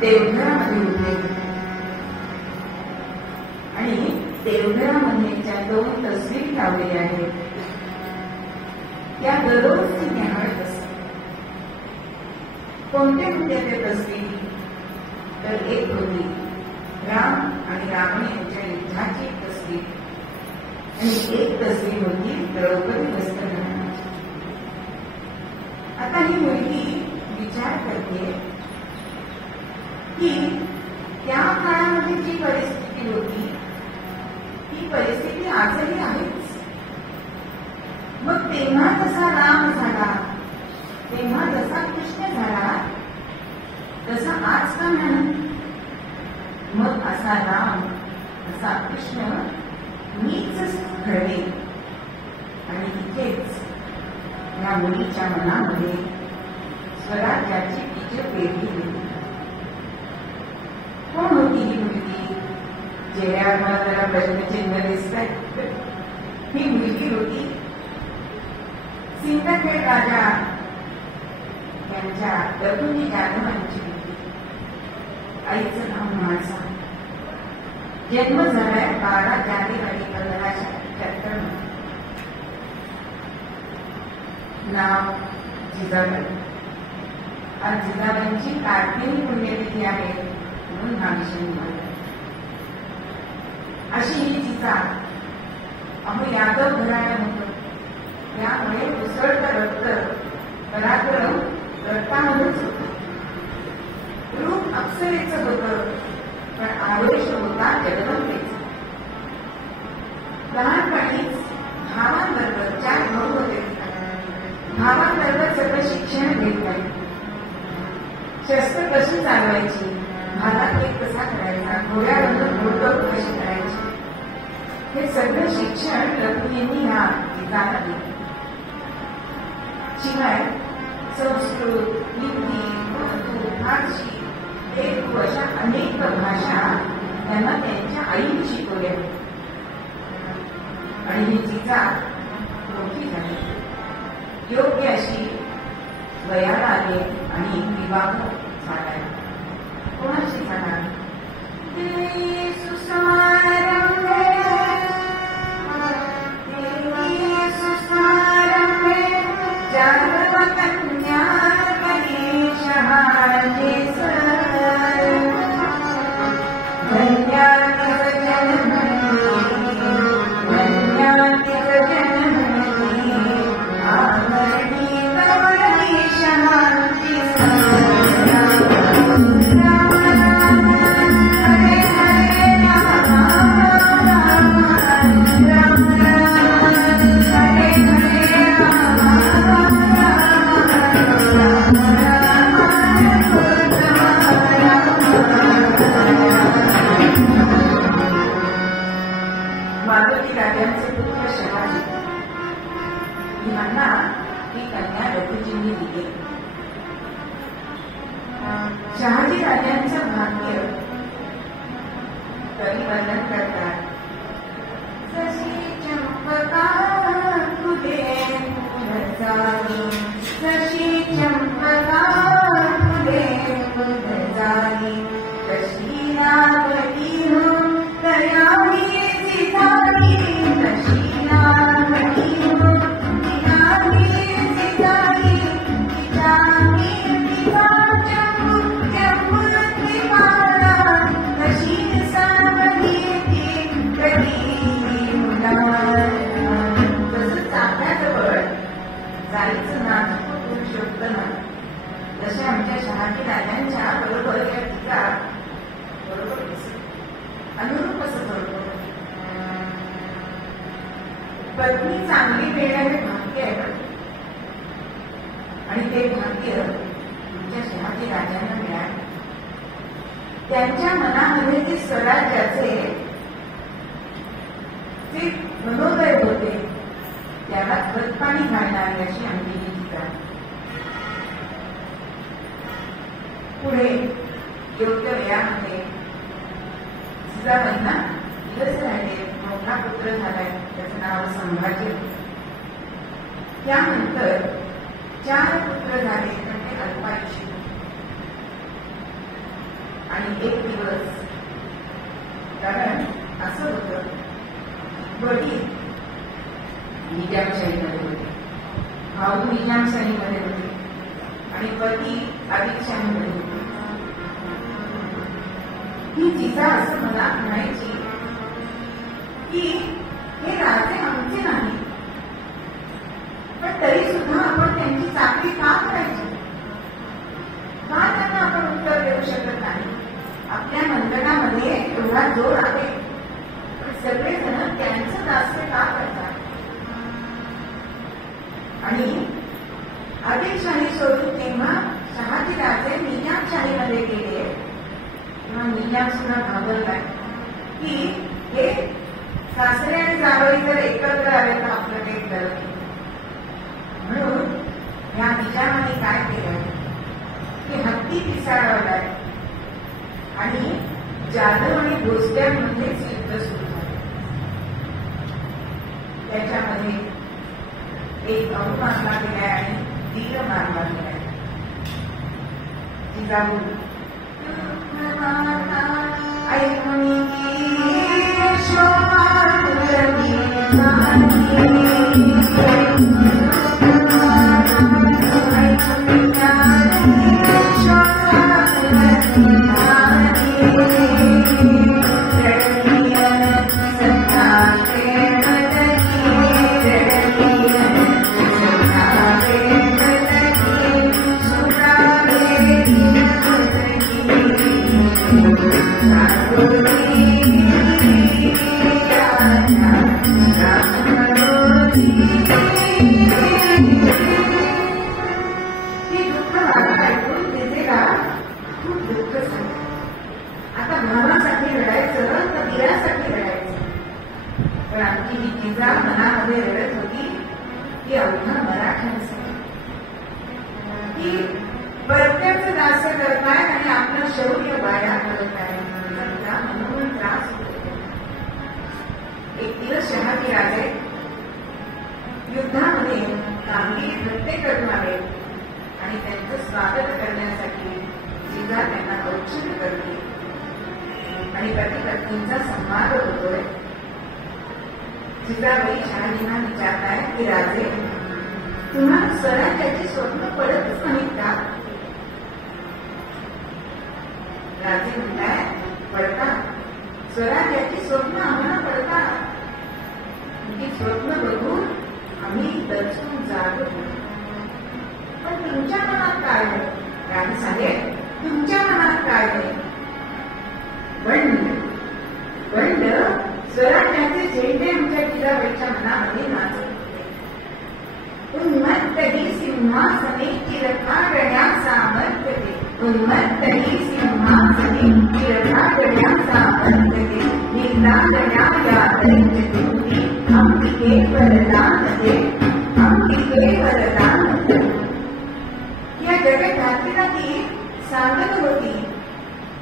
देवघरामध्ये होते आणि देवघरामध्ये ज्या 2 तसबीरी लावलेल्या आहेत त्या दररोज ती न्याहाळत असते. कोणत्या होत्या त्या तसबीरी? तर एक होती राम आणि रावण यांच्या युद्धाची तसबीर आणि एक तसबीर होती द्रौपदी वस्त्र घालण्याची. आता ही मुलगी विचार करते की त्या काळामध्ये जी परिस्थिती होती ती परिस्थिती आजही आहेच. मग तेव्हा जसा राम झाला, तेव्हा जसा कृष्ण झाला, तसा आज का नाही? मग असा राम असा कृष्ण मीच घडले. आणि इथेच या मुलीच्या मनामध्ये स्वराज्याची बीज पेरली गेली. कोण होती ही मुलगी? चेहऱ्यावर मला जरा प्रश्नचिन्ह दिसत आहे. ही मुलगी होती सिंदखेड राजा यांच्या दकुनी जाधवांची मुलगी. आईचं नाव म्हाळसा. जन्म झालाय 12 जानेवारी 1578. नाव जिजाबाई. आज जिजाबाईंची कार्तिकी पुण्यतिथी आहे म्हणून हा विषय निवडला. अशी ही जिजा अहो यादव घराणं होतं. त्यामुळे उसळतं रक्त पराक्रम रक्तामध्येच होतं. रूप अप्सरेचं होतं पण आवेश होता जगवंतेचा. लहानपणीच भावांबरोबर 4 भाऊ होते. भावांबरोबर सगळं शिक्षण घेतलं. शस्त्र कशी चालवायची, भाला केक कसा करायचा, घोड्यावरून घोडदौड कशी करायची, हे सगळं शिक्षण लक्ष्मींनी ह्या जिजाला दिलं. शिवाय संस्कृत, हिंदी, उर्दू, फारसी, तेलुगू अशा अनेक भाषा त्यांना त्यांच्या आईने शिकवल्या. आणि ही जिजा मोठी झाली. योग्य अशी वयाला आले आणि विवाह झाला. कोणाशी झाला? शहाजी राजांचं भाग्य कवी वर्णन करतात. जशी चंपका फुले फुलजाली, जशी चंपका फुले फुलजाली, तशी नावली हो कयामी जिजाई, तशी नावली हो कयामी जिजाई, जिजाई जसे आमच्या शहाजी राजांच्या बरोबर या टीका बरोबर अनुरूप असं करतो. पत्नी चांगली मिळणारे भाग्य आहे आणि ते भाग्य आमच्या शहाजी राजांना मिळाले. त्यांच्या मनामध्ये जे स्वराज्याचे जे मनोदय होते त्याला खतपाणी घालणारी अशी आमची ही टीका. पुढे योग्य वेळामध्ये जिजाबाईंना दिवस राहिले. मोठा पुत्र झालाय, त्याचं नाव संभाजी. त्यानंतर 4 पुत्र झाले, म्हणजे अल्पायुषी. आणि एक दिवस, कारण असं होतं, वडील निजामशाहीमध्ये होते, भाऊ निजामशाहीमध्ये होते आणि पती आदिलशाहीमध्ये होते. ही जिजा असं मला म्हणायची की हे राजे आमचे नाही, पण तरी सुद्धा आपण त्यांची चाकरी का करायची, का त्यांना आपण उत्तर देऊ शकत नाही. आपल्या मंडळामध्ये एवढा जोर आहे, पण सगळेजण त्यांचं दास्य का करतात. आणि आदिलशाही सोडून जेव्हा शहाजीराजे निजामशाहीमध्ये गेले तेव्हा निजाम सुद्धा घाबरलाय की हे सासरे आणि जावई जर एकत्र आले तर आपलं काही खरं नाही. म्हणून या निजामाने काय केलं की हत्ती पिसाळवलाय आणि जाधव आणि भोसल्यांमध्येच युद्ध सुरू झालं. त्याच्यामध्ये एक अणू मारला गेलाय आणि तीर मारला गेलाय. जिजाऊ मनामध्ये रडत होती की अवघा मराठ्यांसाठी की परत्याचं दास्य करताय आणि आपलं शौर्य वाया करत आहे. म्हणून त्रास होतो. एक दिवस शहाजीराजे युद्धामध्ये कामगिरी कृत्य करणारे आणि त्यांचं स्वागत करण्यासाठी जिजा त्यांना औक्षिण्य करते आणि पती पत्नींचा संवाद होतोय. जिजाबाई शहाजींना विचारताय की राजे, तुम्हाला स्वराज्याची स्वप्न पडतच नाहीत का? राजे म्हणताय, पडतात. स्वराज्याची स्वप्न आम्हाला पडतात. ती स्वप्न बघून आम्ही दचून जागतो. पण तुमच्या मनात काय आहे? राणी साहेब, तुमच्या मनात काय आहे? बंड स्वराज्याचे झेंडे आमच्या जिजाबाईच्या मनामध्ये नाचत होते. उन्मत्तही सिंहासने चिरकागण्या सामर्थ्य दे, उन्मत्तही सिंहासने चिरकागण्या सामर्थ्य दे, निर्दागण्या यादयते तुझी अंबिके वरदान दे, अंबिके वरदान दे. या जगद्धात्रीला ती सांगत होती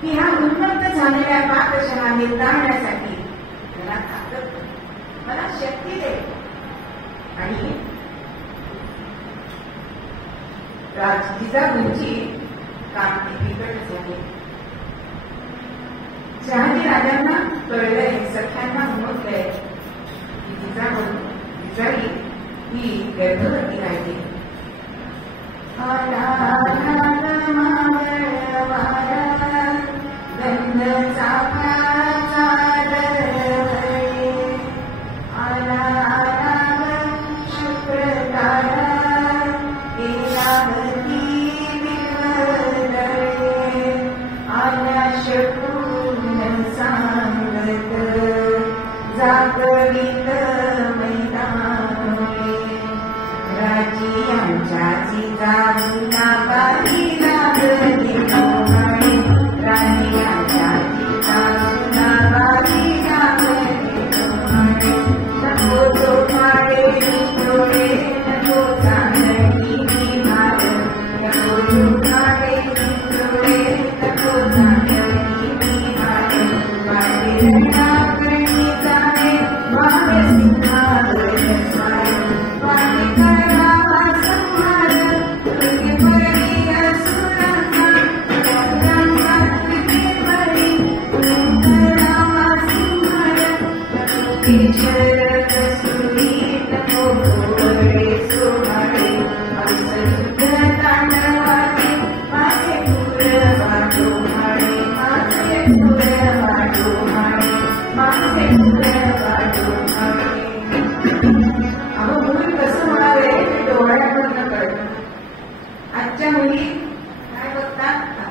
की ह्या उन्मत्त झालेल्या पाकशहा निर्दाळण्यासाठी मला ताकद, मला शक्ती दे. आणि जिजाऊंची कामगिरी बिकट झाली. शहाजीराजांना कळलंय, सख्यांना समजलंय की जिजाई ही गर्भवती राहिली. जिजाऊंना पाहिला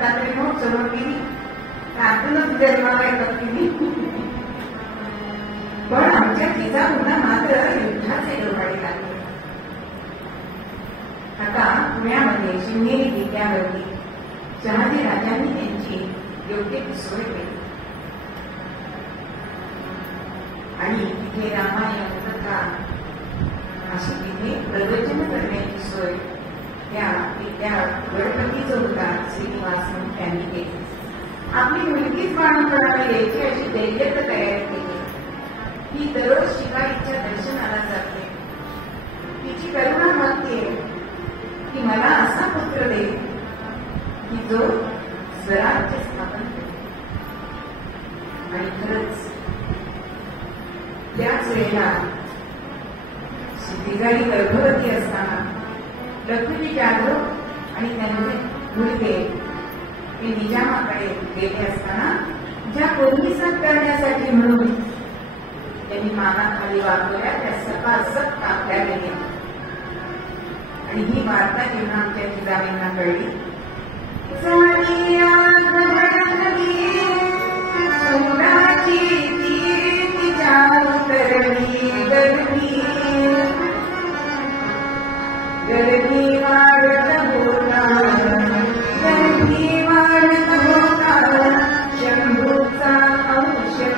दत्तात्रय मग समोर गेली त्यातूनच जन्माला येतात की पण आमच्या तिचा मुद्दा मात्र युद्धाचे डोकाळे लागले. आता पुण्यामध्ये शिवनेरी किल्ल्यावरती शहाजी राजांनी त्यांची योग्य सोय केली आणि तिथे रामायण कथा अशी तिथे प्रवचन करण्याची सोय त्या गणपती जो होता श्रीनिवास त्यांनी केली. आपली मुलगीच बाळंपणाला यायची अशी दैर्यता तयार केली. ती दररोज शिकारीच्या दर्शनाला जाते. तिची करुणा मागते की मला असा पुत्र दे की जो स्वराज्य स्थापन करेल. आणि खरंच त्याच वेळेला सिद्धिगाई गर्भवती असताना लखुजी जाधव आणि त्यांचे मुलगे ते निजामाकडे गेले असताना ज्या पोलिसात करण्यासाठी म्हणून त्यांनी मानाखाली वापरल्या त्या सकासक कापल्या गेल्या. आणि ही वार्ता जेव्हा आमच्या जिजाबाईंना कळली गर्भी वाढत होता शंभूचा औषध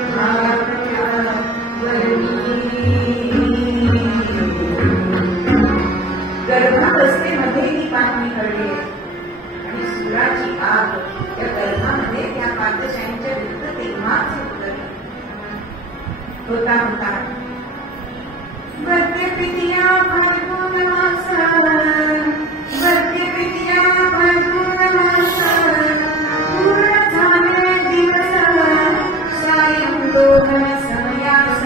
गर्भावस्थेमध्ये ही बातमी कळली आणि सुराची आग त्या गर्भामध्ये त्या पादशाहींच्या विरुद्ध तेव्हाच उतरली होता होता. वर्त्यपितिया भरपूर मास वर्त्यपितिया भरपूर मास पूर्ण झाले दिवस सायं दोन समयास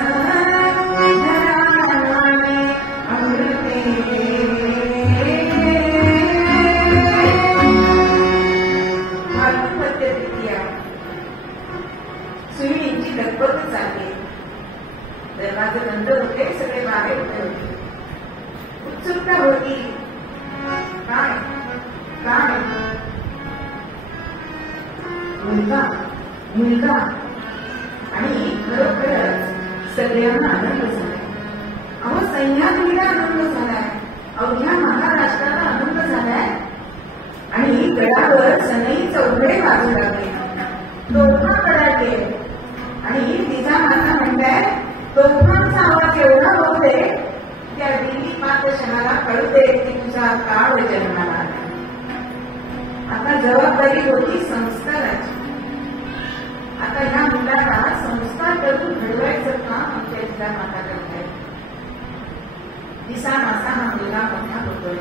धरावाने अमृते वर्त्यपितिया सुईची लगबग चालली. दरवाजे बंद होते. सगळे बाहेर उभे होते. उत्सुकता होती. काय काय मुलगा मुलगा आणि खरोखरच सगळ्यांना आनंद झाला. अहो सह्याद्रीला आनंद झालाय. अवघ्या महाराष्ट्राला आनंद झालाय. आणि गडावर सनई चौघडे वाजू लागले. तोफा कडाके आणि तिचा माता म्हणताय तोफांचा आवाज एवढा होतोय त्या दिल्ली पादशहाला कळते की तुझा काळ जन्माला आला. आता जबाबदारी होती संस्काराची. आता ह्या मुलाला संस्कार करून घडवायचं काम आमच्या जिजा माता करताय. दिसा मासा हा मुलगा मोठा होतोय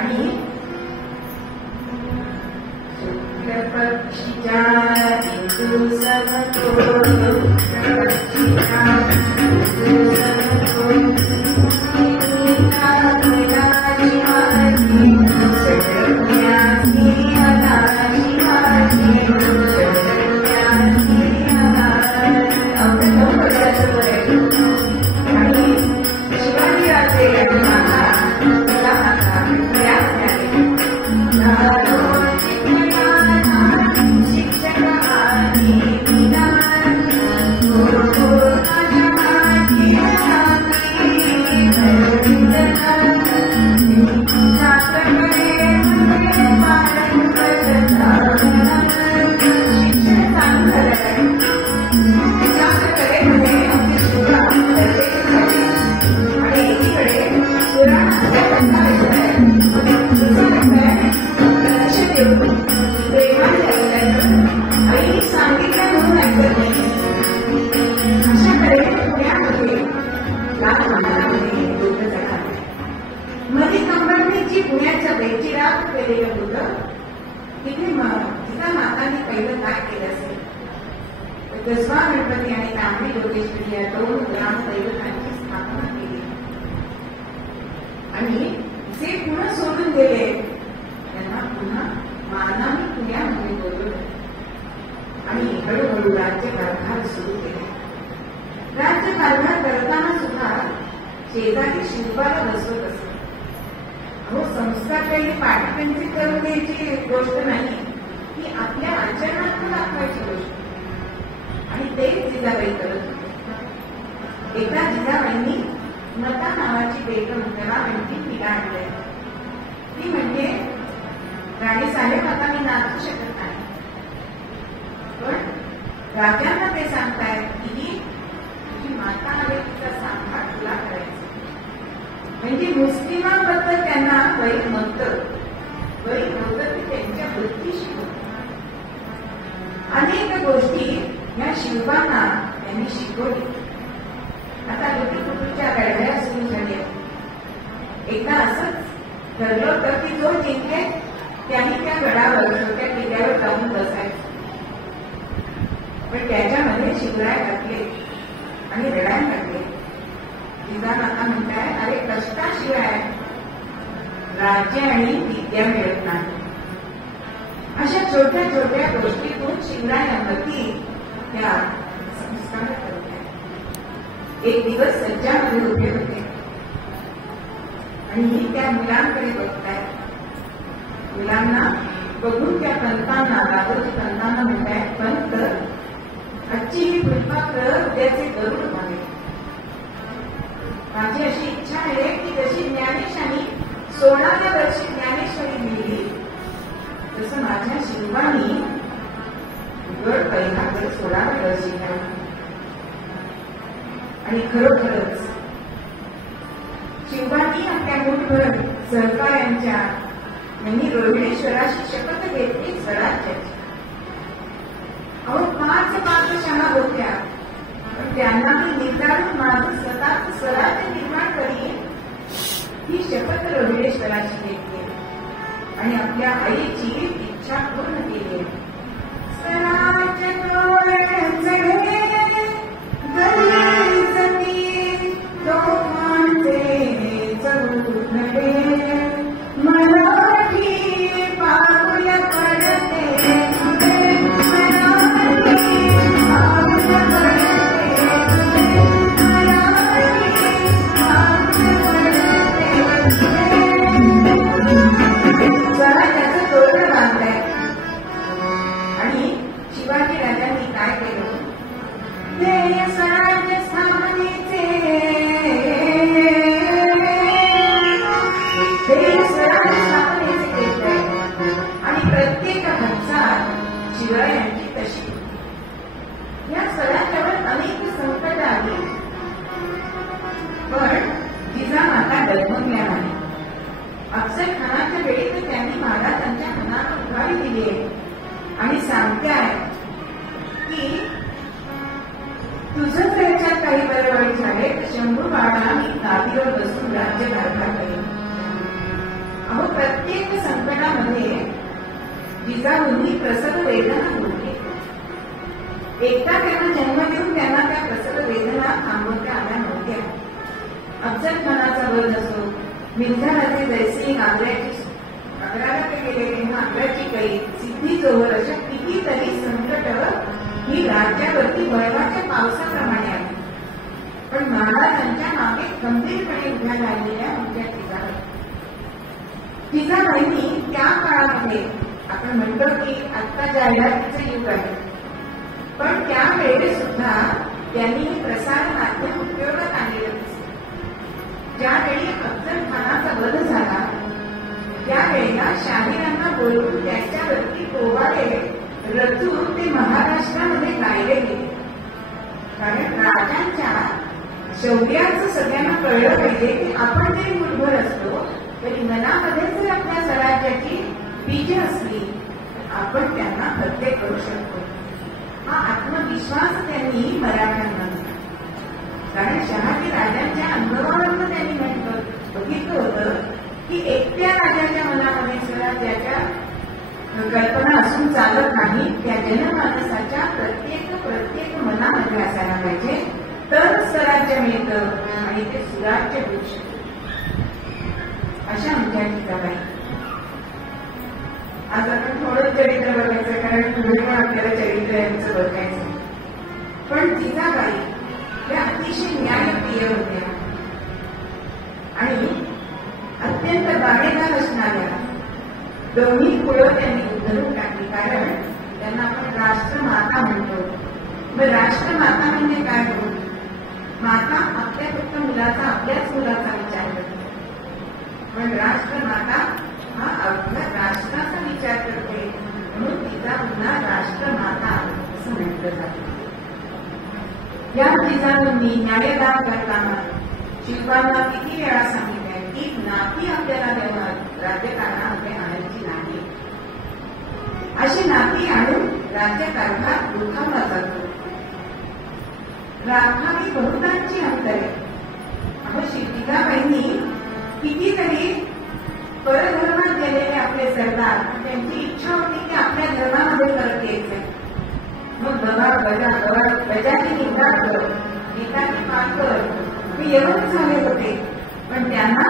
आणि पक्षीच्या हिंदू समतो मध्ये कंपनीची पुण्याच्या बेचिरात केलेलं होतं. तिथे तिचा माताने पहिलं काय केलं असेल कसबा गणपती आणि तांबडी योगेश्वरी या दोन ग्रामदैवतांची स्थापना केली आणि जे पुन्हा सोडून गेले त्यांना पुन्हा मानाने पुण्यामध्ये बोलवलं आणि हळूहळू राज्यकारभार सुरू केला. राज्यकारभार करताना सुद्धा शेजारी शिल्पाला बसवत असत. अहो संस्कार काही पाठीपेंची करून द्यायची गोष्ट नाही. ही आपल्या आचरणातून दाखवायची गोष्ट आणि तेच जिजाबाई करत होते. एकदा जिजाबाईंनी मता नावाची बेगम तेव्हा आणखी तिला आणले. ती म्हणजे राणी साहेब आता मी नाचू शकत नाही, पण राजांना ते सांगतायत की ही तुझी माता आहे, तिचा सांभाळ तुला करायचा. म्हणजे मुस्लिमांबद्दल त्यांना वैर नव्हतं, वैर नव्हतं ते त्यांच्या वृत्तीशी होतं. अनेक गोष्टी या शिल्पांना त्यांनी शिकवली. आता ऋतुच्या लढाया सुरू झाल्या. एकदा असंच ठरलं होतं की जो जिंकले त्यांनी त्या गडावर छोट्या किल्ल्यावर जाऊन बसायचं, पण त्याच्यामध्ये शिवराय टाकले आणि लढायला लागले. जिजामाता म्हणताय, अरे कष्टाशिवाय राज्य आणि विद्या मिळत नाही. अशा छोट्या छोट्या गोष्टीतून शिवरायांवरती त्या संस्कार करतात. एक दिवस सज्जामध्ये उभे होते आणि त्या मुलांकडे बघताय. मुलांना बघून त्या पंतांना गावोची पंतांना म्हणताय, पंत आजची ही फुलपाखरं उद्याचे गरुड व्हावे. माझी अशी इच्छा आहे की जशी ज्ञानेशांनी 16व्या वर्षी ज्ञानेश्वरी मिळली, तसं माझ्या शिल्पांनी गड पहिला 16व्या वर्षी घ्यावा. आणि खरोखरच शिवबांनी आपल्या मुठभर सहकार्यांच्या यांनी रोहिणेश्वराशी शपथ घेतली स्वराज्याची. अहो 5 पाकशाळा होत्या, पण त्यांना मी निर्धारून माझं स्वतःच स्वराज्य निर्माण करीन ही शपथ रोहिणेश्वराची घेतली आणि आपल्या आईची इच्छा पूर्ण केली. स्वराज्य आणि शिवाजी राजांनी काय केलं, स्वराज्य स्थापनेचे आणि प्रत्येक हंसात शिवरायांची तशी. या स्वराज्यावर अनेक संकट आली, पण जिजामाता डगमगल्या नाही. अफजल खानाच्या वेळी तर त्यांनी महाराजांच्या मनात उभारी दिली आहे आणि सांगताय की तुझं जर याच्यात काही बरं वाईट झाले तर शंभू बाळा मी गादीवर बसून राज्य कारभार करेन. अहो प्रत्येक संकटामध्ये जिजाऊंनी प्रसव वेदना भोगली. एकदा त्यांना जन्म देऊन त्यांना त्या प्रसव वेदना थांबवता आल्या नव्हत्या. अफजल खानाचा वध असो, मिर्झाराजे जयसिंग आग्र्याला ते गेले तेव्हा आग्र्याची काही सिद्धी जोहर अशा कितीतरी संकट ही राज्यावरती वळवाच्या पावसाप्रमाणे आली, पण महाराजांच्या मागे गंभीरपणे उभ्या राहिलेल्या होत्या जिजाबाईंनी त्या काळामध्ये, आपण म्हणतो की आता जाहिरातीचं युग आहे, पण त्यावेळेस सुद्धा त्यांनी प्रसार माध्यम उपयोगात आणलेलं. ज्यावेळी अफजल खानाचा वध झाला त्यावेळेला शाहिरांना बोलवून त्याच्यावरती पोवाडे रचून ते महाराष्ट्रामध्ये गायले गेले. कारण राजांच्या शौर्याचं सगळ्यांना कळलं पाहिजे की आपण जरी मुठभर असतो तरी मनामध्ये जर आपल्या स्वराज्याची बीज असली तर आपण त्यांना फत्ते करू शकतो. हा आत्मविश्वास त्यांनी मराठ्यांना दिला. कारण शहाजी राजांच्या अनुभवावरून त्यांनी बघितलं होतं की एकट्या राजाच्या मनामध्ये स्वराज्याच्या कल्पना असून चालत नाही, त्या जनमानसाच्या प्रत्येक मनामध्ये असायला पाहिजे, तर स्वराज्य मिळतं आणि ते सुराज्य होऊ शकते. अशा आमच्या जिजाबाई. आज आपण थोडं चरित्र बघायचं, कारण पुढे पण आपल्याला चरित्र यांचं बघायचं. पण जिजाबाई त्या अतिशय न्यायप्रिय होत्या आणि अत्यंत बाणेदार असणाऱ्या दोन्ही कुळं त्यांनी उधळून टाकली. कारण त्यांना आपण राष्ट्रमाता म्हणतो. मग राष्ट्रमाता म्हणजे काय हो? माता आपल्या फक्त मुलाचा, आपल्याच मुलाचा विचार करते, पण राष्ट्रमाता हा अवघ्या राष्ट्राचा विचार करते, म्हणून तिचा पुन्हा राष्ट्रमाता असं म्हटलं जातं. या जिजाऊंनी न्यायदान करताना शिल्पांना किती वेळा सांगितलंय की नाती आपल्याला राज्यकारणामध्ये आणायची नाही. अशी नाती आणून राज्यकारभार दुखावला जातो. राखावी बहुतांची अंतरे. अहो जिजाबाईंनी कितीतरी परधर्मात गेलेले आपले सरदार, त्यांची इच्छा होती की आपल्या धर्मामध्ये परत यायचे. मग गजाची निंदा कर, गीताची पाकर हे यवन झाले होते, पण त्यांना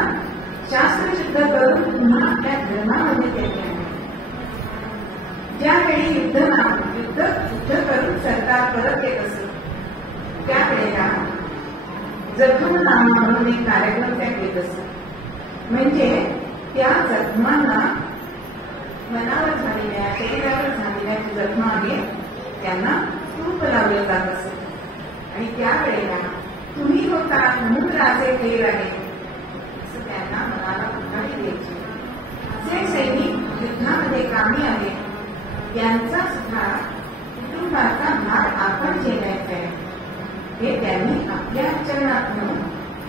शास्त्रशुद्ध करून पुन्हा आपल्या धर्मामध्ये केले. ज्यावेळी युद्ध करून सरकार परत येत असत, त्यावेळेला जखमनामा म्हणून एक कार्यक्रम त्या घेत असत. म्हणजे त्या जखमांना, मनावर झालेल्या, शरीरावर झालेल्या जखमा आहे त्यांना तूप लावलं जात असत. आणि त्यावेळेला तुम्ही होता म्हणून राजे फेर आहे असं त्यांना मनाला उभारी द्यायची. जे सैनिक युद्धामध्ये कामी आले त्यांचा सुद्धा कुटुंबाचा भार आपण झेलायचा आहे हे त्यांनी आपल्या चरणातून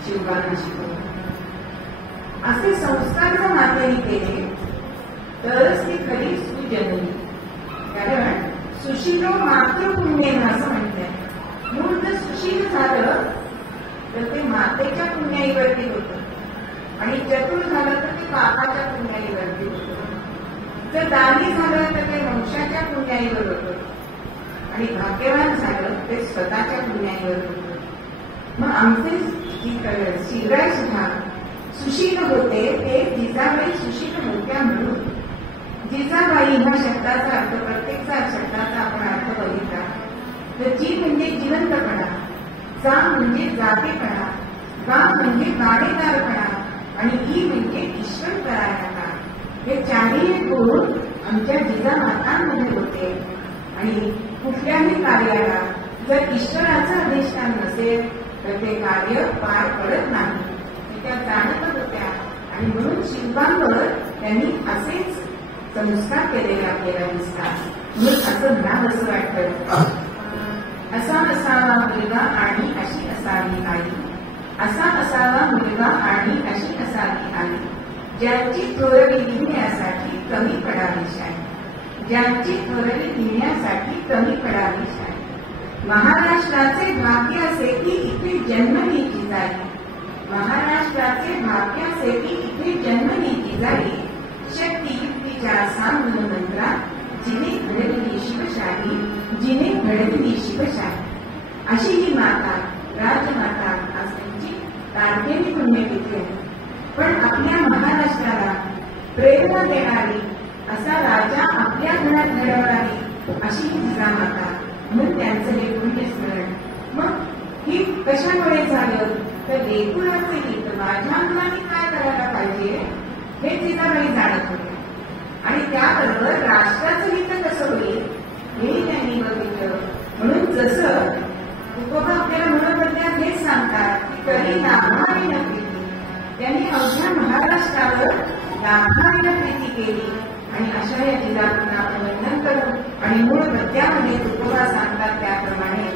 शिवबांना शिकवलं. असे संस्कार जर मातेने केले तरच ती खरी सुजननी. कारण सुशीलो मातृपुण्येन असं म्हणतात. मूळ जर सुशील झालं तर ते मातेच्या पुण्याईवरती होतं, आणि चतुर झालं तर ते बापाच्या पुण्याईवरती होतं. जर दानी झालं तर ते वंशाच्या पुण्याईवर होतं, आणि भाग्यवान झालं ते स्वतःच्या पुण्याईवर होतं. मग आमचे शिवराय सुद्धा सुशील होते, ते जिजाबाई सुशील होत्या म्हणून. जिजाबाई ह्या शब्दाचा अर्थ, प्रत्येकचा शब्दाचा आपण अर्थ बघितला तर जी म्हणजे जिवंतपणा, जा म्हणजे जातेपणा, गा म्हणजे गाडेदारपणा, आणि ई म्हणजे ईश्वर परायणता. हे चारही गुण आमच्या जिजामातांमध्ये होते. आणि कुठल्याही कार्याला जर ईश्वराचा अधिष्ठान नसेल तर ते कार्य पार पडत नाही. त्या जाणत होत्या, आणि म्हणून शिल्पांवर त्यांनी असेच संस्कार केलेले आपल्याला दिसतात. म्हणून असं म्हणावं असं वाटतं, असा असावा मुलगा आणि अशी असावी आई, असा असावा मुलगा आणि अशी असावी आई, ज्यांची थोरवी लिहिण्यासाठी कमी पडावी शाही, ज्यांची थोरवी लिहिण्यासाठी कमी पडावी शाही. महाराष्ट्राचे भाग्य असे की इथे जन्मली जिजाई, महाराष्ट्राचे भाग्य असे की इथे जन्मली जिजाई, शक्ती युक्तीच्या सांगून मंत्रात जिने घडविली शिवशाही, जिने घडविली शिवशाही. अशी ही माता, राजमाता, आज त्यांची तारखेने पुण्यतिथी आहे. पण आपल्या महाराष्ट्राला प्रेरणा देणारी, असा राजा आपल्या घरात घडवणारी अशी ही जिजामाता, म्हणून त्यांचं हे पुण्यस्मरण. मग ही कशामुळे झालं तर लेकुणाचे हित, माझ्या मुलांनी काय करायला पाहिजे हे जिजाबाई जाणत होते, आणि त्याबरोबर राष्ट्राचं हित कसं होईल हेही त्यांनी बघितलं. म्हणून जसं तुकोबा आपल्याला म्हणून हेच सांगतात की कधी लाभाने प्रीती, त्यांनी अवघ्या महाराष्ट्रावर लाभाने प्रीती केली. आणि अशा या जिजाबाईंना आपण वंदन करू. आणि मूळ पद्यामध्ये तुकोबा सांगतात त्याप्रमाणे,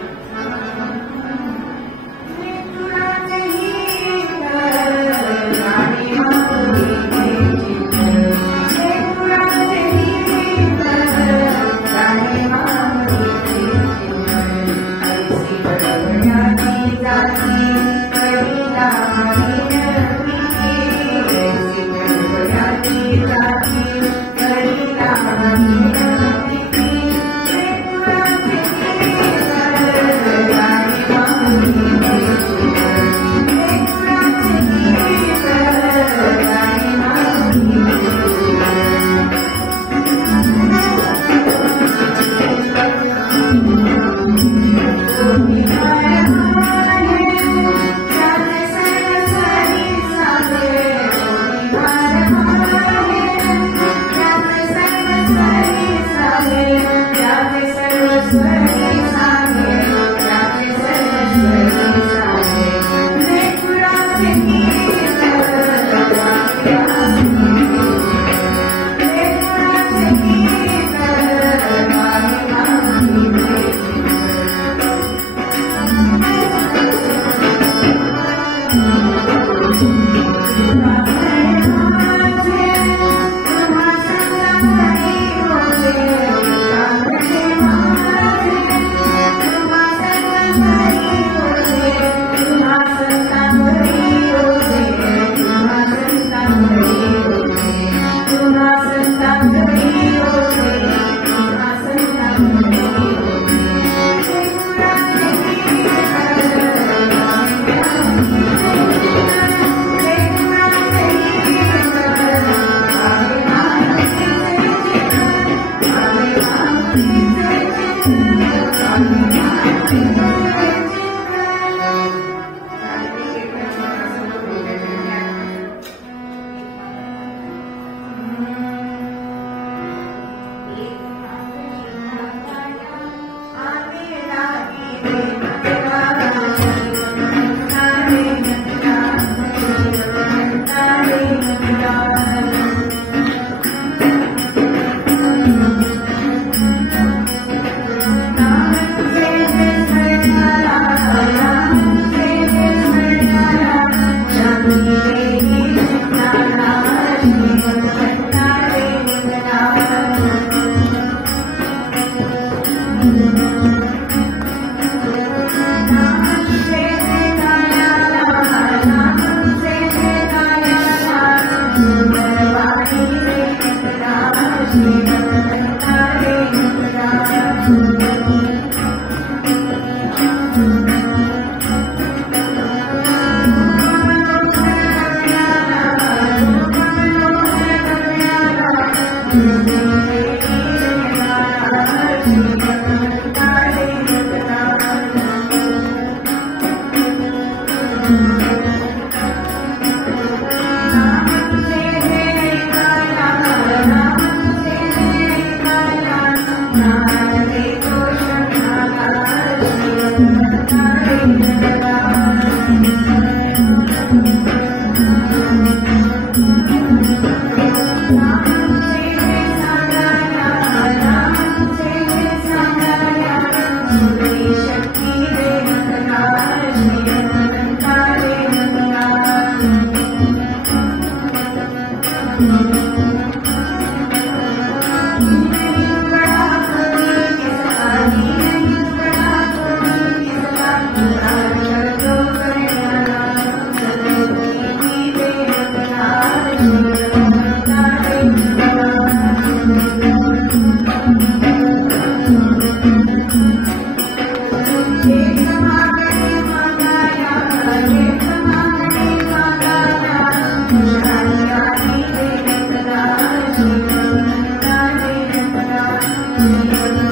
Thank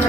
you.